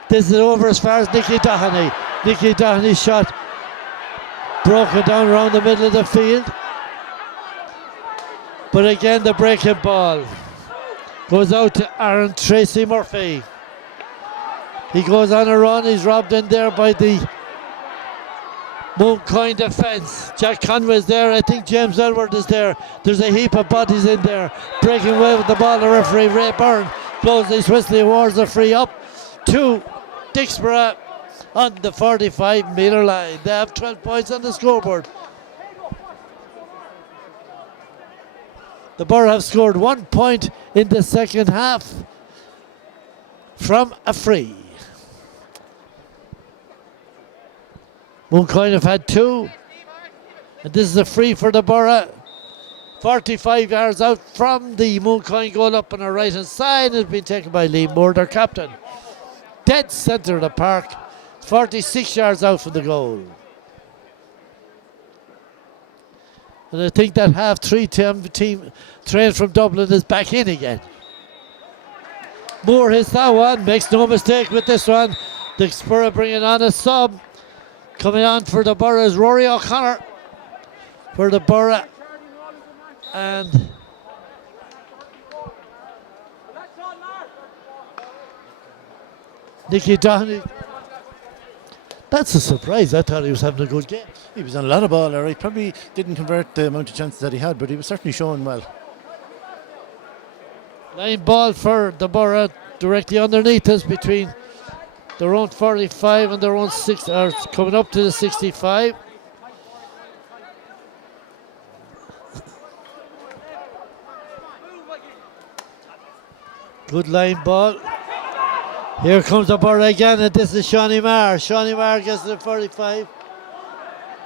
This is over as far as Nicky Doherty. Nicky Doherty's shot broken down around the middle of the field. But again, the breaking ball goes out to Aaron Tracy Murphy. He goes on a run. He's robbed in there by the Mooncoin defence. Jack Conway's there. I think James Elward is there. There's a heap of bodies in there. Breaking away with the ball. The referee, Ray Byrne, blows his whistle. He awards the free up to Dicksboro on the 45-metre line. They have 12 points on the scoreboard. The Borough have scored 1 point in the second half from a free. Mooncoin have had 2. And this is a free for the Borough. 45 yards out from the Mooncoin goal up on our right hand side. It's been taken by Lee Moore, their captain. Dead centre of the park. 46 yards out from the goal. And I think that half 3 team trained from Dublin is back in again. Moore hits that one, makes no mistake with this one. Dicksboro bringing on a sub. Coming on for the Borough is Rory O'Connor for the Borough. And Nicky Downey. That's a surprise. I thought he was having a good game. He was on a lot of ball, all right. Probably didn't convert the amount of chances that he had, but he was certainly showing well. Line ball for the Borough directly underneath us between their own 45 and their own 6, or coming up to the 65. Good line ball. Here comes the Borough again, and this is Shawnee Marr. Shawnee Marr gets to the 45.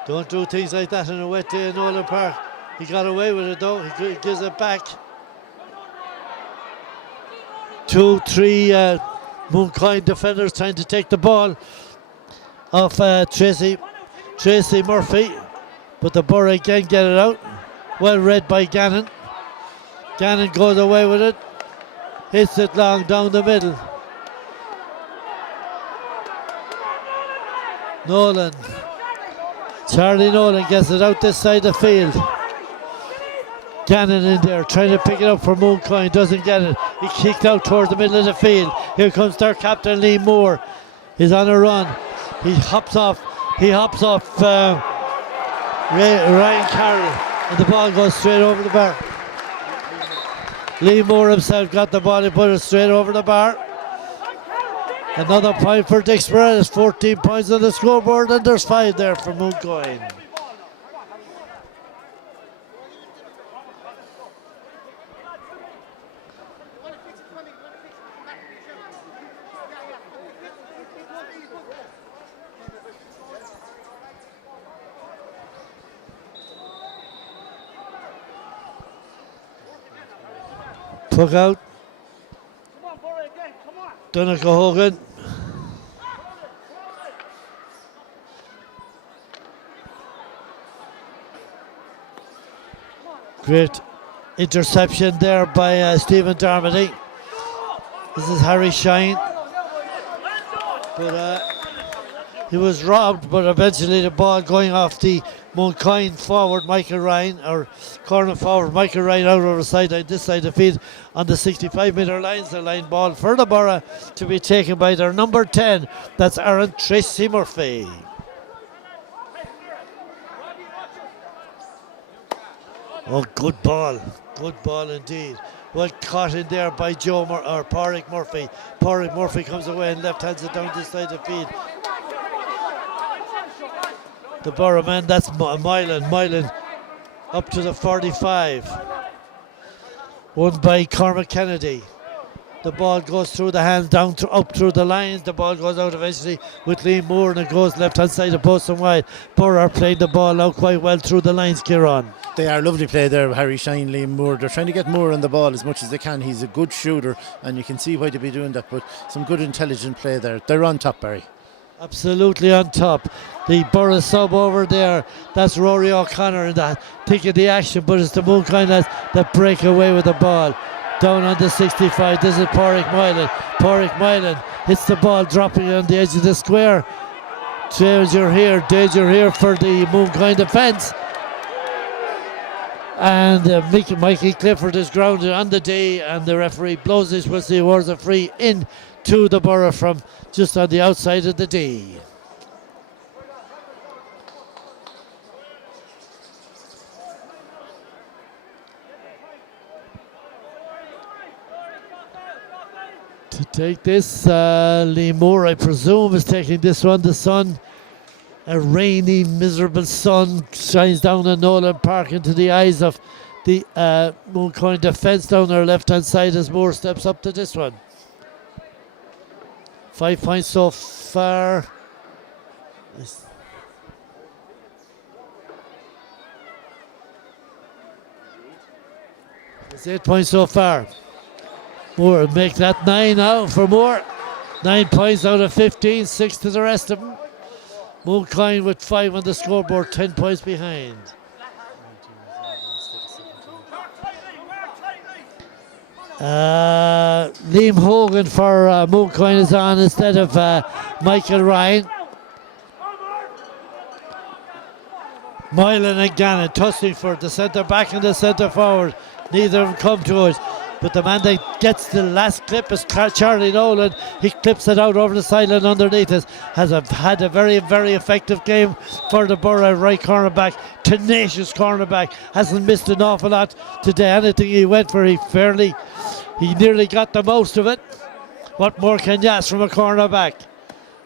Don't do things like that on a wet day in Nolan Park. He got away with it though. He gives it back. 2-3 Mooncoin defenders trying to take the ball off Tracy Murphy, but the Borough again get it out. Well read by Gannon. Gannon goes away with it, hits it long down the middle. Nolan, Charlie Nolan gets it out this side of the field. Gannon in there trying to pick it up for Mooncoin, doesn't get it. He kicked out towards the middle of the field. Here comes their captain Lee Moore. He's on a run. He hops off Ryan Carroll, and the ball goes straight over the bar. Lee Moore himself got the ball and put it straight over the bar. Another point for Dicksboro. There's 14 points on the scoreboard, and there's 5 there for Mooncoin. Puck out. Donegal Hogan. Great interception there by Stephen Darmody. This is Harry Shine. But he was robbed, but eventually the ball going off the Mooncoin forward, Michael Ryan, or corner forward, Michael Ryan out over the sideline, this side of the field on the 65-metre lines. The line ball for the Borough to be taken by their number 10. That's Aaron Tracy Murphy. Oh, good ball indeed. Well caught in there by Pádraig Murphy. Pádraig Murphy comes away and left hands it down this side of the field. The Borough man, that's Mylan up to the 45. Won by Cormac Kennedy. The ball goes through the hands, up through the lines. The ball goes out eventually with Lee Moore, and it goes left hand side of post and wide. Borough are playing the ball out quite well through the lines, Kieran. They are lovely play there, Harry Shine, Liam Moore. They're trying to get Moore on the ball as much as they can. He's a good shooter, and you can see why they'd be doing that, but some good intelligent play there. They're on top, Barry. Absolutely on top. The Borough sub over there, that's Rory O'Connor in that, taking the action, but it's the Mooncoin that break away with the ball. Down on the 65, this is Pádraig Mylan. Pádraig Mylan hits the ball, dropping on the edge of the square. Danger here for the Mooncoin defence. And Mikey Clifford is grounded on the day, and the referee blows his whistle, awards a free in to the Borough from just on the outside of the D. To take this, Lee Moore, I presume, is taking this one. The sun, a rainy, miserable sun, shines down on Nolan Park into the eyes of the Mooncoin defence down their left-hand side as Moore steps up to this one. 5 points so far. It's 8 points so far. Moore will make that 9 now for Moore. 9 points out of 15, 6 to the rest of them. Mooncoin with 5 on the scoreboard, 10 points behind. Liam Hogan for Mooncoin is on instead of Michael Ryan. Moylan and Gannon tussling for the centre back and the centre forward. Neither of them come to it. But the man that gets the last clip is Charlie Nolan. He clips it out over the sideline underneath us. Has had a very, very effective game for the Borough right cornerback. Tenacious cornerback. Hasn't missed an awful lot today. Anything he went for, he nearly got the most of it. What more can you ask from a cornerback?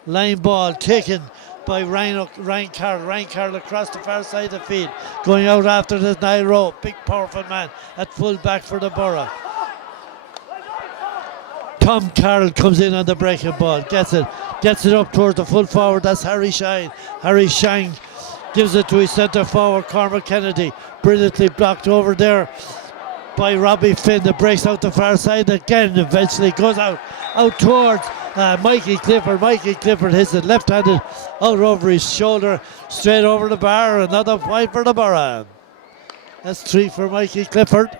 Line ball taken by Ryan Carroll. Ryan Carroll across the far side of the field. Going out after the Niall Rowe. Big, powerful man at full back for the Borough. Tom Carroll comes in on the breaking ball, gets it up towards the full forward. That's Harry Shine. Harry Shine gives it to his centre forward, Cormac Kennedy. Brilliantly blocked over there by Robbie Finn. That breaks out the far side again. Eventually goes out towards Mikey Clifford. Mikey Clifford hits it left-handed out over his shoulder, straight over the bar. Another point for the Borough. That's 3 for Mikey Clifford.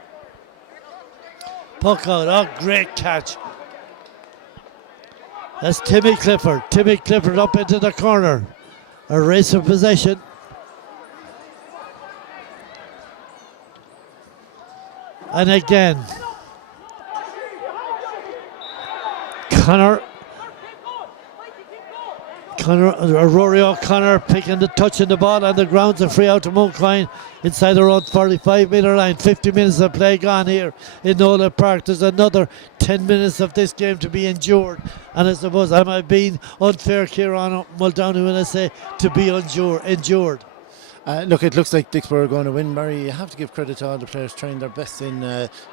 Puck out. Oh, great catch. That's Timmy Clifford. Timmy Clifford up into the corner. A race of possession. And again, Rory O'Connor picking the touch in the ball on the ground to free out to Mooncoin inside their own 45-metre line. 50 minutes of play gone here in Nolan Park. There's another 10 minutes of this game to be endured. And I suppose I might be unfair, Kieran Muldowney, when I say to be endured. Look, it looks like Dicksboro are going to win, Murray. You have to give credit to all the players trying their best in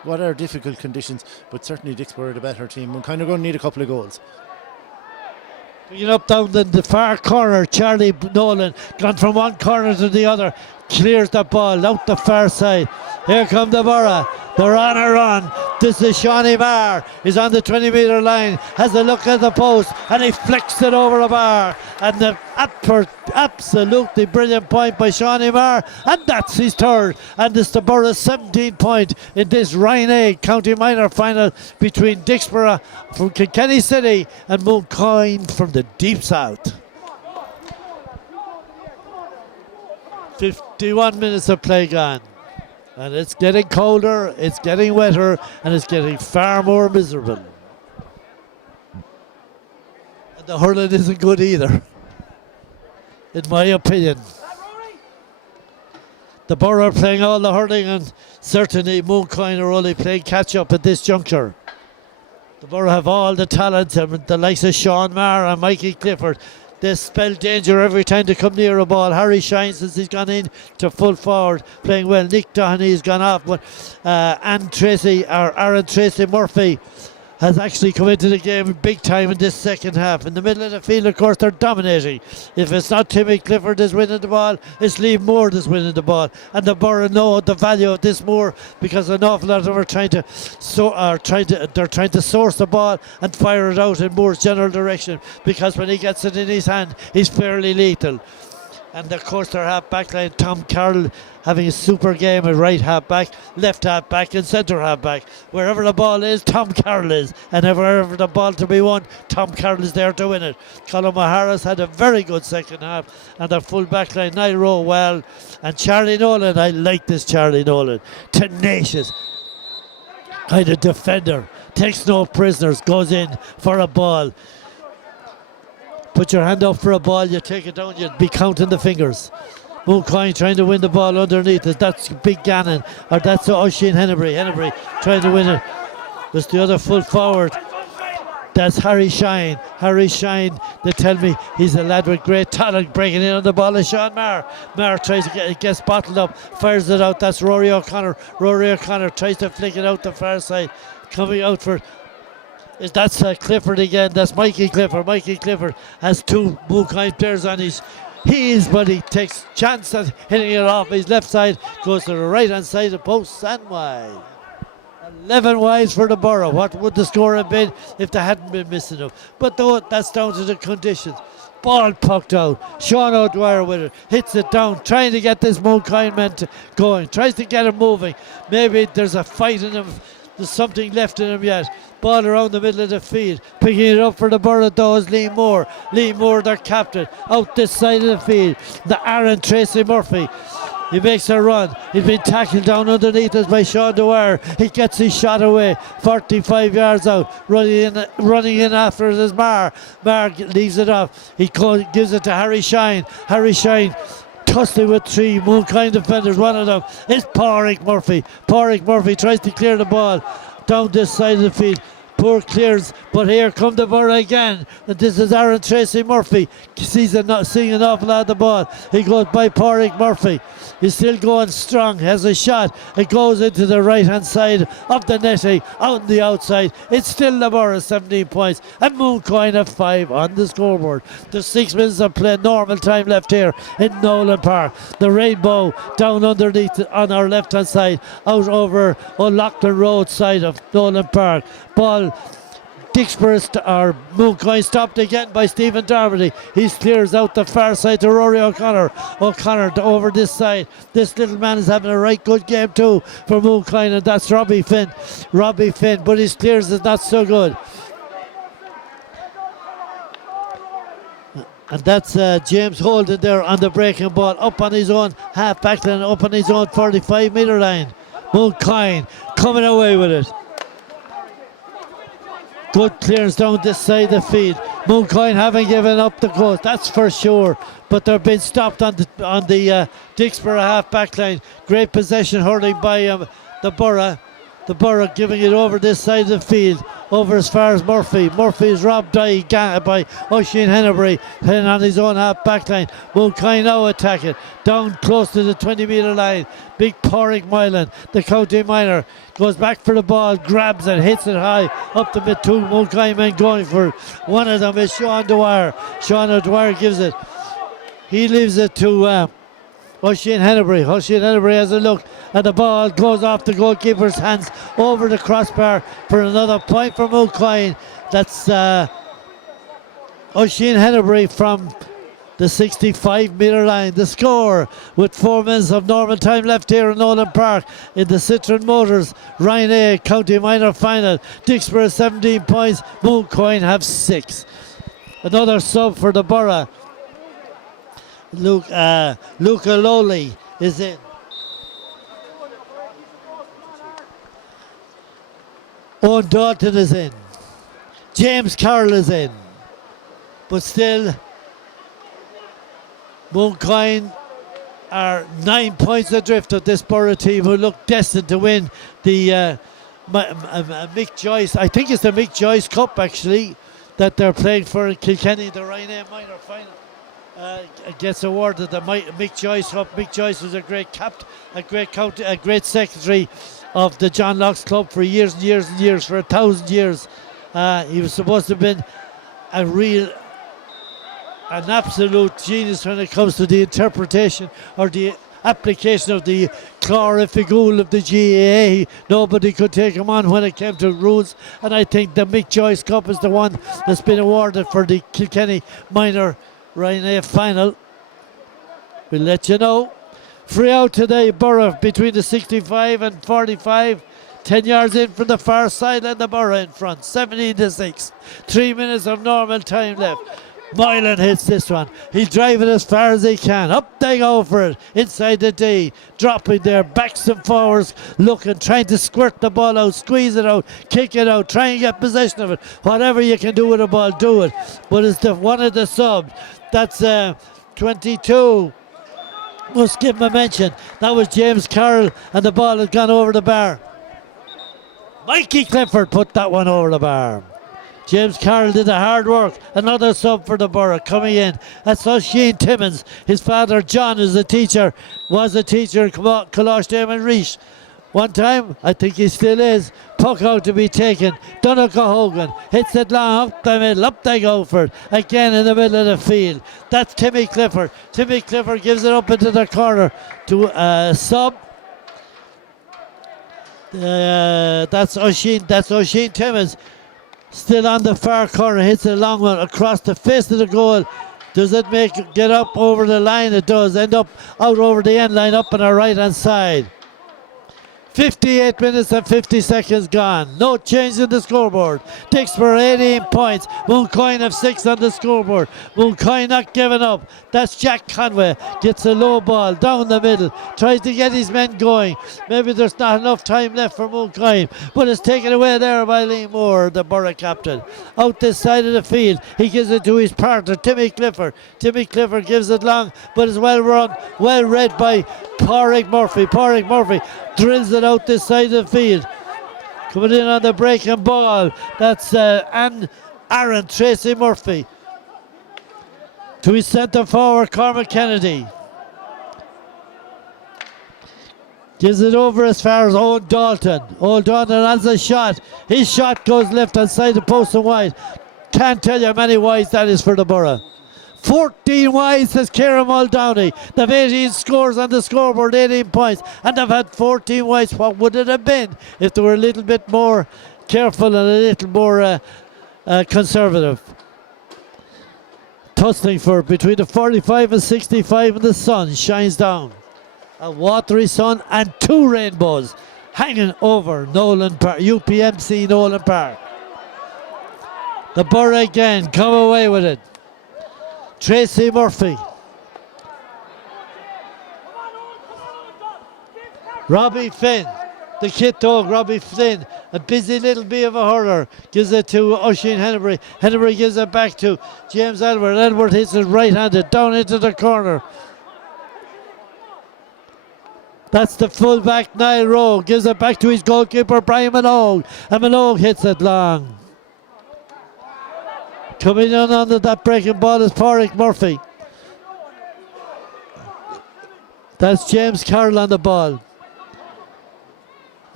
what are difficult conditions, but certainly Dicksboro are the better team. We're kind of going to need a couple of goals. Picking up down the far corner, Charlie Nolan, gone from one corner to the other, clears the ball out the far side. Here come the Borough. They're on a run. This is Shawnee Barr. He's on the 20-metre line, has a look at the post, and he flicks it over the bar. And the absolutely brilliant point by Shawnee Barr, and that's his third. And it's the Borough's 17th point in this Ryan County Minor final between Dicksboro from Kilkenny City and Mooncoin from the Deep South. 51 minutes of play gone. And it's getting colder, it's getting wetter, and it's getting far more miserable. And the hurling isn't good either, in my opinion. The Borough are playing all the hurling, and certainly Mooncoin are only playing catch-up at this juncture. The Borough have all the talent, and the likes of Sean Marr and Mikey Clifford. They spell danger every time they come near a ball. Harry Shine, since he's gone in to full forward, playing well. Nick Doheny has gone off, but Aaron Tracy Murphy has actually come into the game big time in this second half. In the middle of the field, of course, they're dominating. If it's not Timmy Clifford that's winning the ball, it's Liam Moore that's winning the ball. And the Borough know the value of this Moore, because an awful lot of them are trying to source the ball and fire it out in Moore's general direction, because when he gets it in his hand, he's fairly lethal. And of course their half back line, Tom Carroll having a super game at right half back, left half back and centre half back. Wherever the ball is, Tom Carroll is. And wherever the ball to be won, Tom Carroll is there to win it. Colin O'Hara's had a very good second half, and their full back line, Niall Rowe well. And Charlie Nolan, I like this Charlie Nolan. Tenacious kind of defender. takes no prisoners, goes in for a ball. Put your hand up for a ball, you take it down, you'd be counting the fingers. Mooncoin trying to win the ball underneath it. That's Big Gannon, or that's Oisin Hennebury. Hennebury trying to win it. There's the other full forward. That's Harry Shine. Harry Shine, they tell me he's a lad with great talent, breaking in on the ball is Sean Maher. Maher tries to get it, gets bottled up, fires it out. That's Rory O'Connor. Rory O'Connor tries to flick it out the far side. Coming out for, that's Clifford again. That's Mikey Clifford. Mikey Clifford has two Mooncoin players on his heels, but he takes chance at hitting it off his left side. Goes to the right hand side of the post and wide. 11 wides for the Borough. What would the score have been if they hadn't been missing them? But though that's down to the conditions. Ball pucked out. Sean O'Dwyer with it. Hits it down. Trying to get this Mooncoin man going. Tries to get him moving. Maybe there's a fight in him. There's something left in him yet. Ball around the middle of the field. Picking it up for the Borough though is Lee Moore. Lee Moore, their captain. Out this side of the field. The Aaron Tracy Murphy. He makes a run. He's been tackled down underneath us by Sean Dwyer. He gets his shot away. 45 yards out. Running in after it is Maher. Maher leaves it off. He gives it to Harry Shine. Harry Shine tussling with three Mooncoin defenders. One of them is Pádraig Murphy. Pádraig Murphy tries to clear the ball down this side of the field. Poor clears, but here come the Borough again. And this is Aaron Tracy Murphy. Seeing an awful lot of the ball. He goes by Pádraig Murphy. He's still going strong, has a shot. It goes into the right hand side of the netting, out on the outside. It's still the Borough, 17 points. And Mooncoin have 5 on the scoreboard. There's 6 minutes of play, normal time left here in Nolan Park. The Rainbow down underneath on our left hand side, out over O'Loughlin Road side of Nolan Park. Ball Dicksboro or Mooncoin stopped again by Stephen Darby. He clears out the far side to Rory O'Connor. O'Connor over this side. This little man is having a right good game too for Mooncoin, and that's Robbie Finn. Robbie Finn, but his clears is not so good. And that's James Holden there on the breaking ball, up on his own half back line, up on his own 45 metre line. Mooncoin coming away with it. Good clearance down this side of the field. Mooncoin haven't given up the ghost, that's for sure. But they're being stopped on the Dicksboro half back line. Great possession hurling by the Borough. The Borough giving it over this side of the field, over as far as Murphy. Murphy is robbed by Oisin Hennebury, playing on his own half back line. Mooncoin now attack it, down close to the 20 metre line. Big Pádraig Moylan, the county minor, goes back for the ball, grabs it, hits it high, up the mid. 2 Mooncoin men going for it. One of them is Sean Dwyer. Sean O'Dwyer gives it. He leaves it to Oisin Hennebury. Oisin Hennebury has a look, and the ball goes off the goalkeeper's hands over the crossbar for another point for Mooncoin. That's Oisin Hennebury from the 65 metre line. The score with 4 minutes of normal time left here in Nolan Park in the Citroen Motors Ryan A County Minor Final. Dicksboro 17 points, Mooncoin have 6. Another sub for the Borough. Luca Lowley is in. Owen Dalton is in. James Carroll is in. But still, Mooncoin are 9 points adrift of this Borough team, who look destined to win the Mick Joyce, I think it's the Mick Joyce Cup actually, that they're playing for in Kilkenny, the Ryan A Minor Final. Gets awarded the Mick Joyce Cup. Mick Joyce was a great captain, a great secretary of the John Locke's Club for years and years and years, for 1,000 years. He was supposed to have been an absolute genius when it comes to the interpretation or the application of the chlorifigool of the GAA. Nobody could take him on when it came to rules, and I think the Mick Joyce Cup is the one that's been awarded for the Kilkenny Minor Ryan A Final. We'll let you know. Free out today, Borough between the 65 and 45. 10 yards in from the far side and the Borough in front. 17-6. 3 minutes of normal time left. Moylan hits this one. He'll drive it as far as he can. Up they go for it. Inside the D. Dropping there. Backs and forwards. Looking. Trying to squirt the ball out. Squeeze it out. Kick it out. Try and get possession of it. Whatever you can do with the ball, do it. But it's the one of the subs. That's 22. Must give him a mention. That was James Carroll, and the ball has gone over the bar. Mikey Clifford put that one over the bar. James Carroll did the hard work. Another sub for the Borough coming in. That's Oisin Timmins. His father John is a teacher, was a teacher in Colosh Damon Reach. One time, I think he still is. Puck out to be taken. Donegal Hogan hits it long up the middle. Up they go for it. Again in the middle of the field. That's Timmy Clifford. Timmy Clifford gives it up into the corner to sub. That's Oisin Timmins. Still on the far corner, hits a long one across the face of the goal. Does it get up over the line? It does. End up out over the end line, up on our right hand side. 58 minutes and 50 seconds gone. No change in the scoreboard. Dicksboro 18 points. Mooncoin have 6 on the scoreboard. Mooncoin not giving up. That's Jack Conway. Gets a low ball down the middle. Tries to get his men going. Maybe there's not enough time left for Mooncoin. But it's taken away there by Lee Moore, the Borough captain. Out this side of the field. He gives it to his partner, Timmy Clifford. Timmy Clifford gives it long, but it's well run, well read by Pádraig Murphy. Pádraig Murphy drills it out this side of the field. Coming in on the breaking ball. That's Aaron Tracy Murphy. To his centre forward, Cormac Kennedy. Gives it over as far as Owen Dalton. Owen Dalton has a shot. His shot goes left hand side the post and wide. Can't tell you how many wides that is for the Borough. 14 wides, says Kieran Muldowney. They've 18 scores on the scoreboard, 18 points, and they've had 14 wides. What would it have been if they were a little bit more careful and a little more conservative? Tustingford between the 45 and 65, and the sun shines down. A watery sun and 2 rainbows hanging over Nolan Park, UPMC Nolan Park. The Borough again come away with it. Tracy Murphy. Robbie Flynn, the kit dog, Robbie Flynn, a busy little bee of a hurler, gives it to Oisin Hennebury. Hennebury gives it back to James Edward. Edward hits it right-handed down into the corner. That's the full-back Niall Rowe, gives it back to his goalkeeper Brian Minogue, and Minogue hits it long. Coming in under that breaking ball is Pádraig Murphy. That's James Carroll on the ball.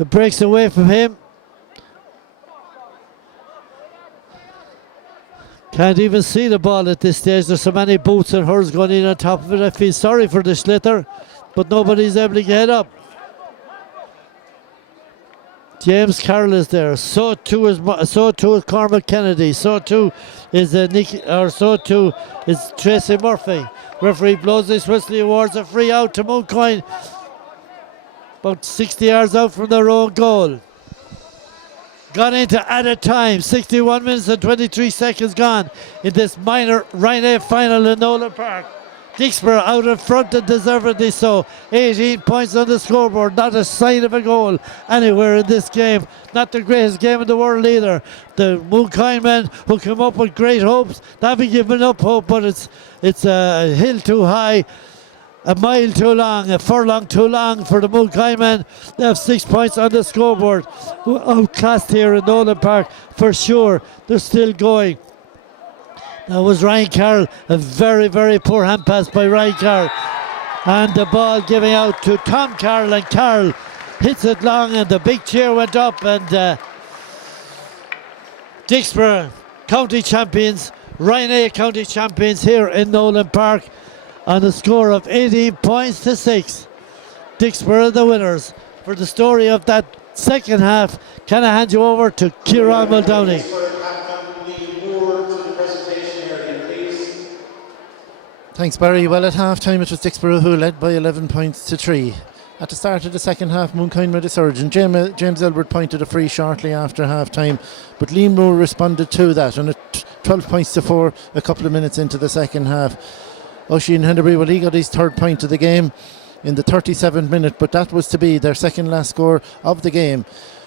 It breaks away from him. Can't even see the ball at this stage. There's so many boots and hurls going in on top of it. I feel sorry for the Schlitter, but nobody's able to get up. James Carroll is there. So too is Cormac Kennedy. So too is Tracy Murphy. Referee blows his whistle, awards a free out to Mooncoin. About 60 yards out from their own goal. Gone into added time. 61 minutes and 23 seconds gone in this minor Rhine final in Nolan Park. Dicksboro out in front and deservedly so. 18 points on the scoreboard. Not a sign of a goal anywhere in this game. Not the greatest game in the world either. The Mooncoin men who came up with great hopes, they haven't given up hope, but it's a hill too high, a mile too long, a furlong too long for the Mooncoin men. They have 6 points on the scoreboard. Outclassed here in Nolan Park for sure. They're still going. That was Ryan Carroll, a very, very poor hand pass by Ryan Carroll. And the ball giving out to Tom Carroll, and Carroll hits it long, and the big cheer went up, and Dicksboro county champions, Ryan county champions here in Nolan Park on a score of 18 points to 6. Dicksboro the winners. For the story of that second half, can I hand you over to Kieran Muldowney? Thanks, Barry. Well, at half-time it was Dicksboro who led by 11 points to 3. At the start of the second half, Mooncoin made a surge, and James Elbert pointed a free shortly after half-time, but Liam Moore responded to that, and at 12 points to 4 a couple of minutes into the second half. Oisin Henderby, well, he got his third point of the game in the 37th minute, but that was to be their second last score of the game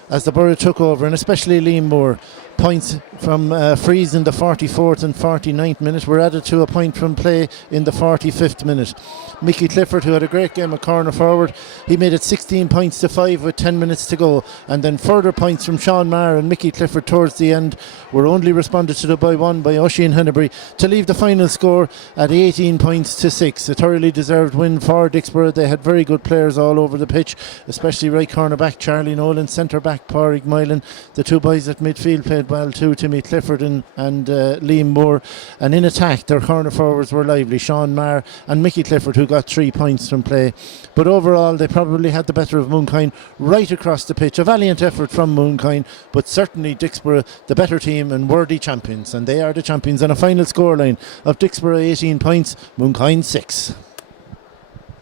as the Borough took over, and especially Liam Moore. Points from frees in the 44th and 49th minute were added to a point from play in the 45th minute. Mickey Clifford, who had a great game at corner forward, he made it 16 points to 5 with 10 minutes to go, and then further points from Sean Maher and Mickey Clifford towards the end were only responded to by one by Oisin Henderby to leave the final score at 18 points to 6. A thoroughly deserved win for Dicksboro. They had very good players all over the pitch, especially right corner back Charlie Nolan, centre back Pádraig Moylan. The two boys at midfield played well too, Timmy Clifford and Liam Moore, and in attack their corner forwards were lively, Sean Maher and Mickey Clifford, who got 3 points from play. But overall they probably had the better of Mooncoin right across the pitch. A valiant effort from Mooncoin, but certainly Dicksboro the better team and worthy champions, and they are the champions on a final scoreline of Dicksboro 18 points, Mooncoin 6.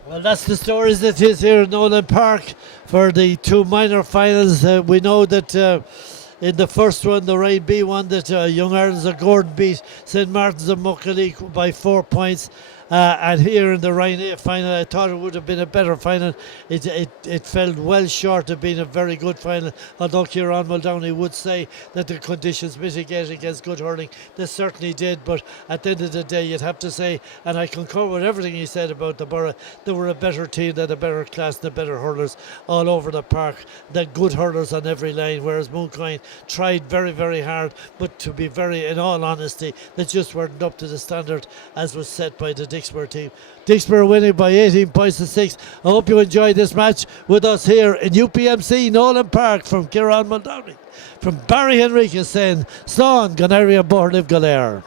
Well, that's the story as it is here in Nolan Park for the two minor finals. We know that in the first one, the Ryan B one, that Young Ireland's of Gordon beat St Martin's of Muckleek by 4 points. And here in the Ryan A final, I thought it would have been a better final. It fell well short of being a very good final, although Kieran Muldowney would say that the conditions mitigated against good hurling. They certainly did, but at the end of the day, you'd have to say, and I concur with everything he said about the Borough, they were a better team, they had a better class, the better hurlers all over the park, the good hurlers on every line, whereas Mooncoin tried very, very hard, but to be very, in all honesty, they just weren't up to the standard as was set by the Dicksboro team. Dicksboro winning by 18 points to 6. I hope you enjoyed this match with us here in UPMC Nolan Park. From Kieran Muldowney, from Barry Henriquez saying, Slán gan éirí an bóthar libh go léir.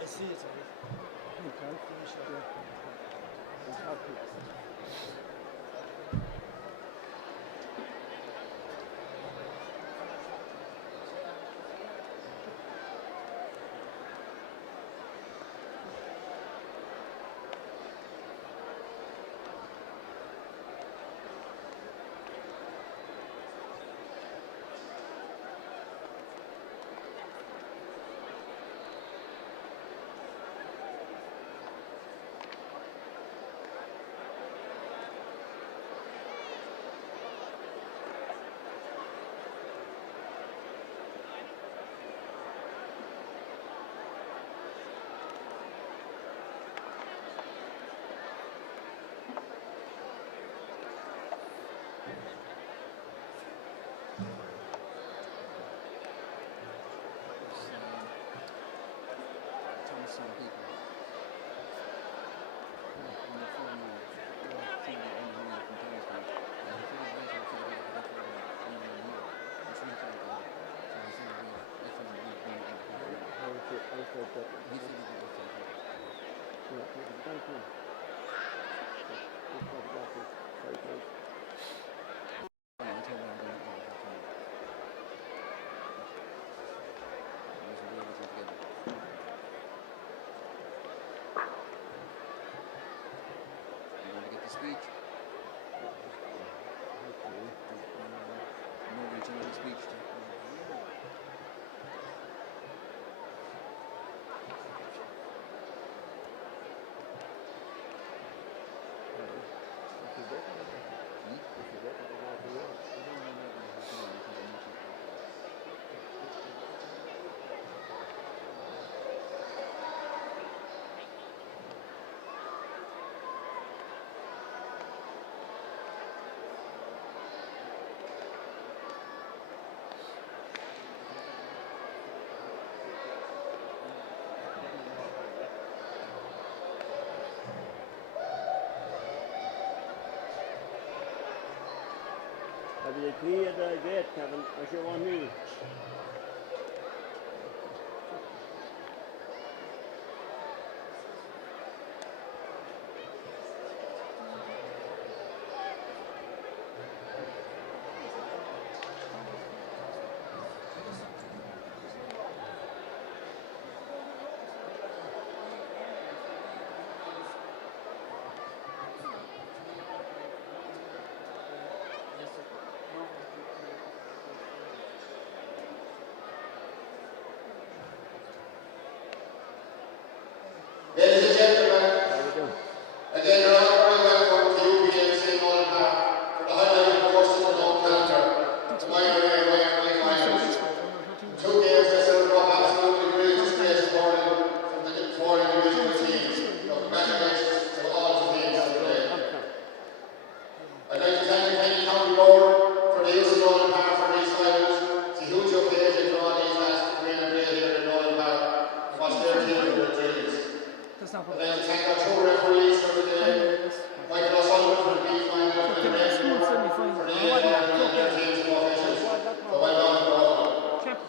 I see it. the key of the gate, Kevin. I sure want you. Ladies and gentlemen, again, you're all very welcome to UPMC Nolan Park for the highlight of the course of the North calendar, the minor and minor finals. Two games that served up absolutely great displays of from the four individual teams. So congratulations to all the teams today. I'd like to thank the Kilkenny County Board for the use of Nolan Park for these finals. It's a huge occasion for all these lads to come in and play here in Nolan Park and watch their team and their dreams. I'd like to thank our two referees for today, Michael O'Sullivan for the beat final for the next one, for the A and their teams and officials. So well done to all of them.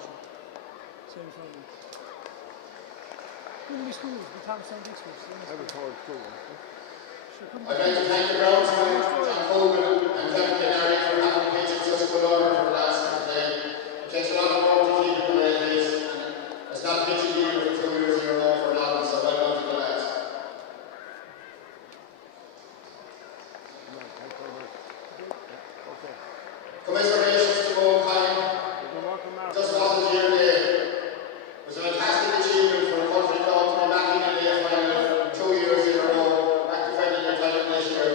I'd like to thank the groundsman, John Cogan, and Kevin Gennari for having the pitch in such good order for the last today. It takes a lot of work to keep it the way it is, and it's not pitching you for 2 years in a row for nothing, so well done to the lads. Commiserations to Mooncoin. Just wasn't here today. It was a fantastic achievement for a country club to be back in the A final 2 years in a row, back defending their title this year.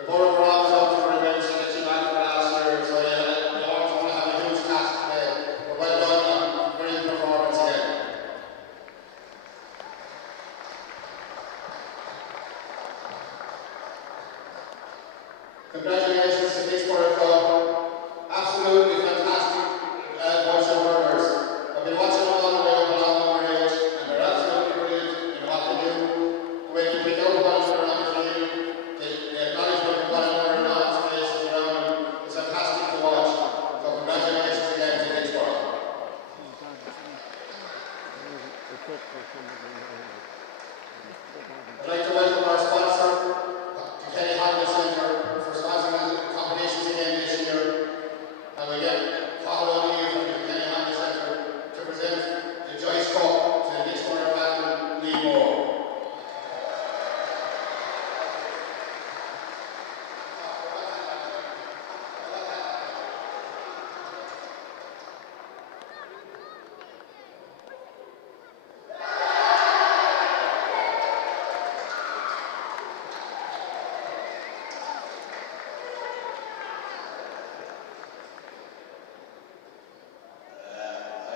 The Borough were always up for revenge and it's back for last year, so yeah, they always want to have a huge task today. But well done on brilliant performance again. Congratulations to Dicksboro Club. Absolutely fantastic bunch of runners. I've been watching them all the way up along our age, and they're absolutely brilliant in what they do. The way they pick out one another on the field, the acknowledgement of one another in all spaces around them, it's fantastic to watch. So congratulations again to Dicksboro. I'd like to welcome our sponsor, Kilkenny Holiday Centre, for sponsoring the competitions again this year. And we get Paul O'Neill from the Kilkenny Holiday Centre to present the Joyce Cup to the Dicksboro Platinum League Board.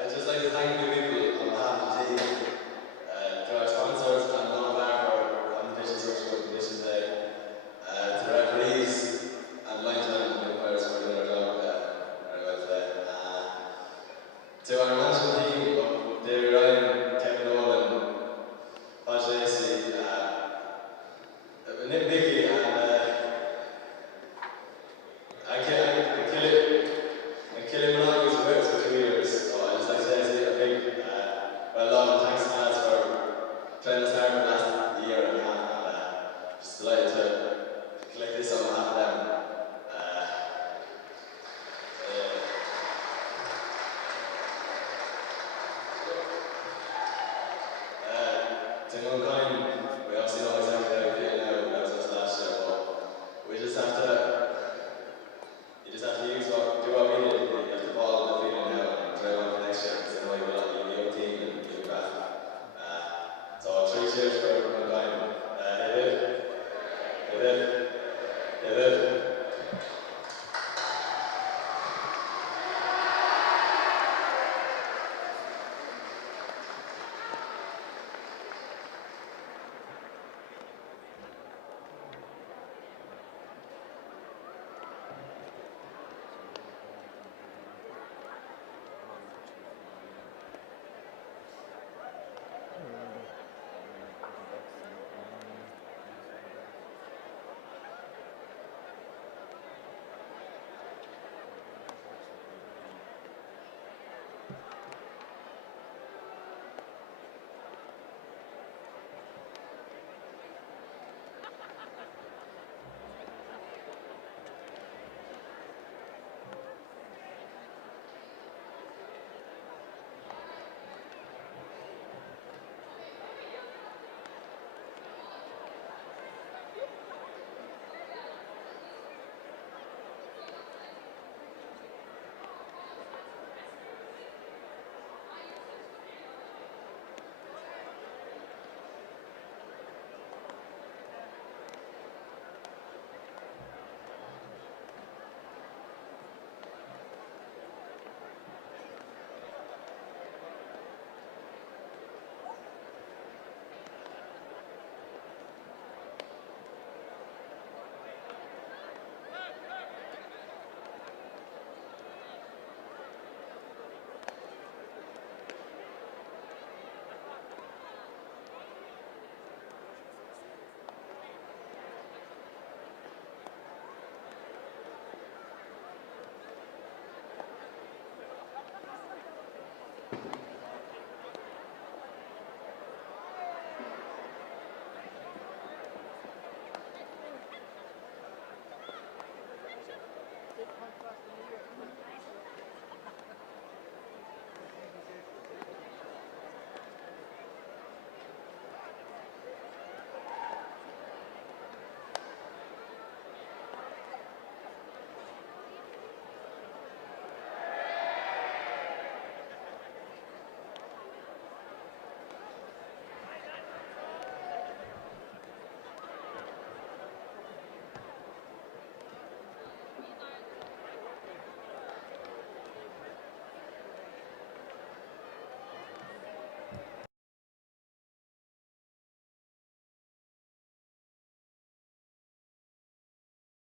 I'd just like to thank you people on behalf of the team, to our sponsors and Nolan Park for competition such good conditions today, to the referees and linesmen and umpires for doing their job very well today, to our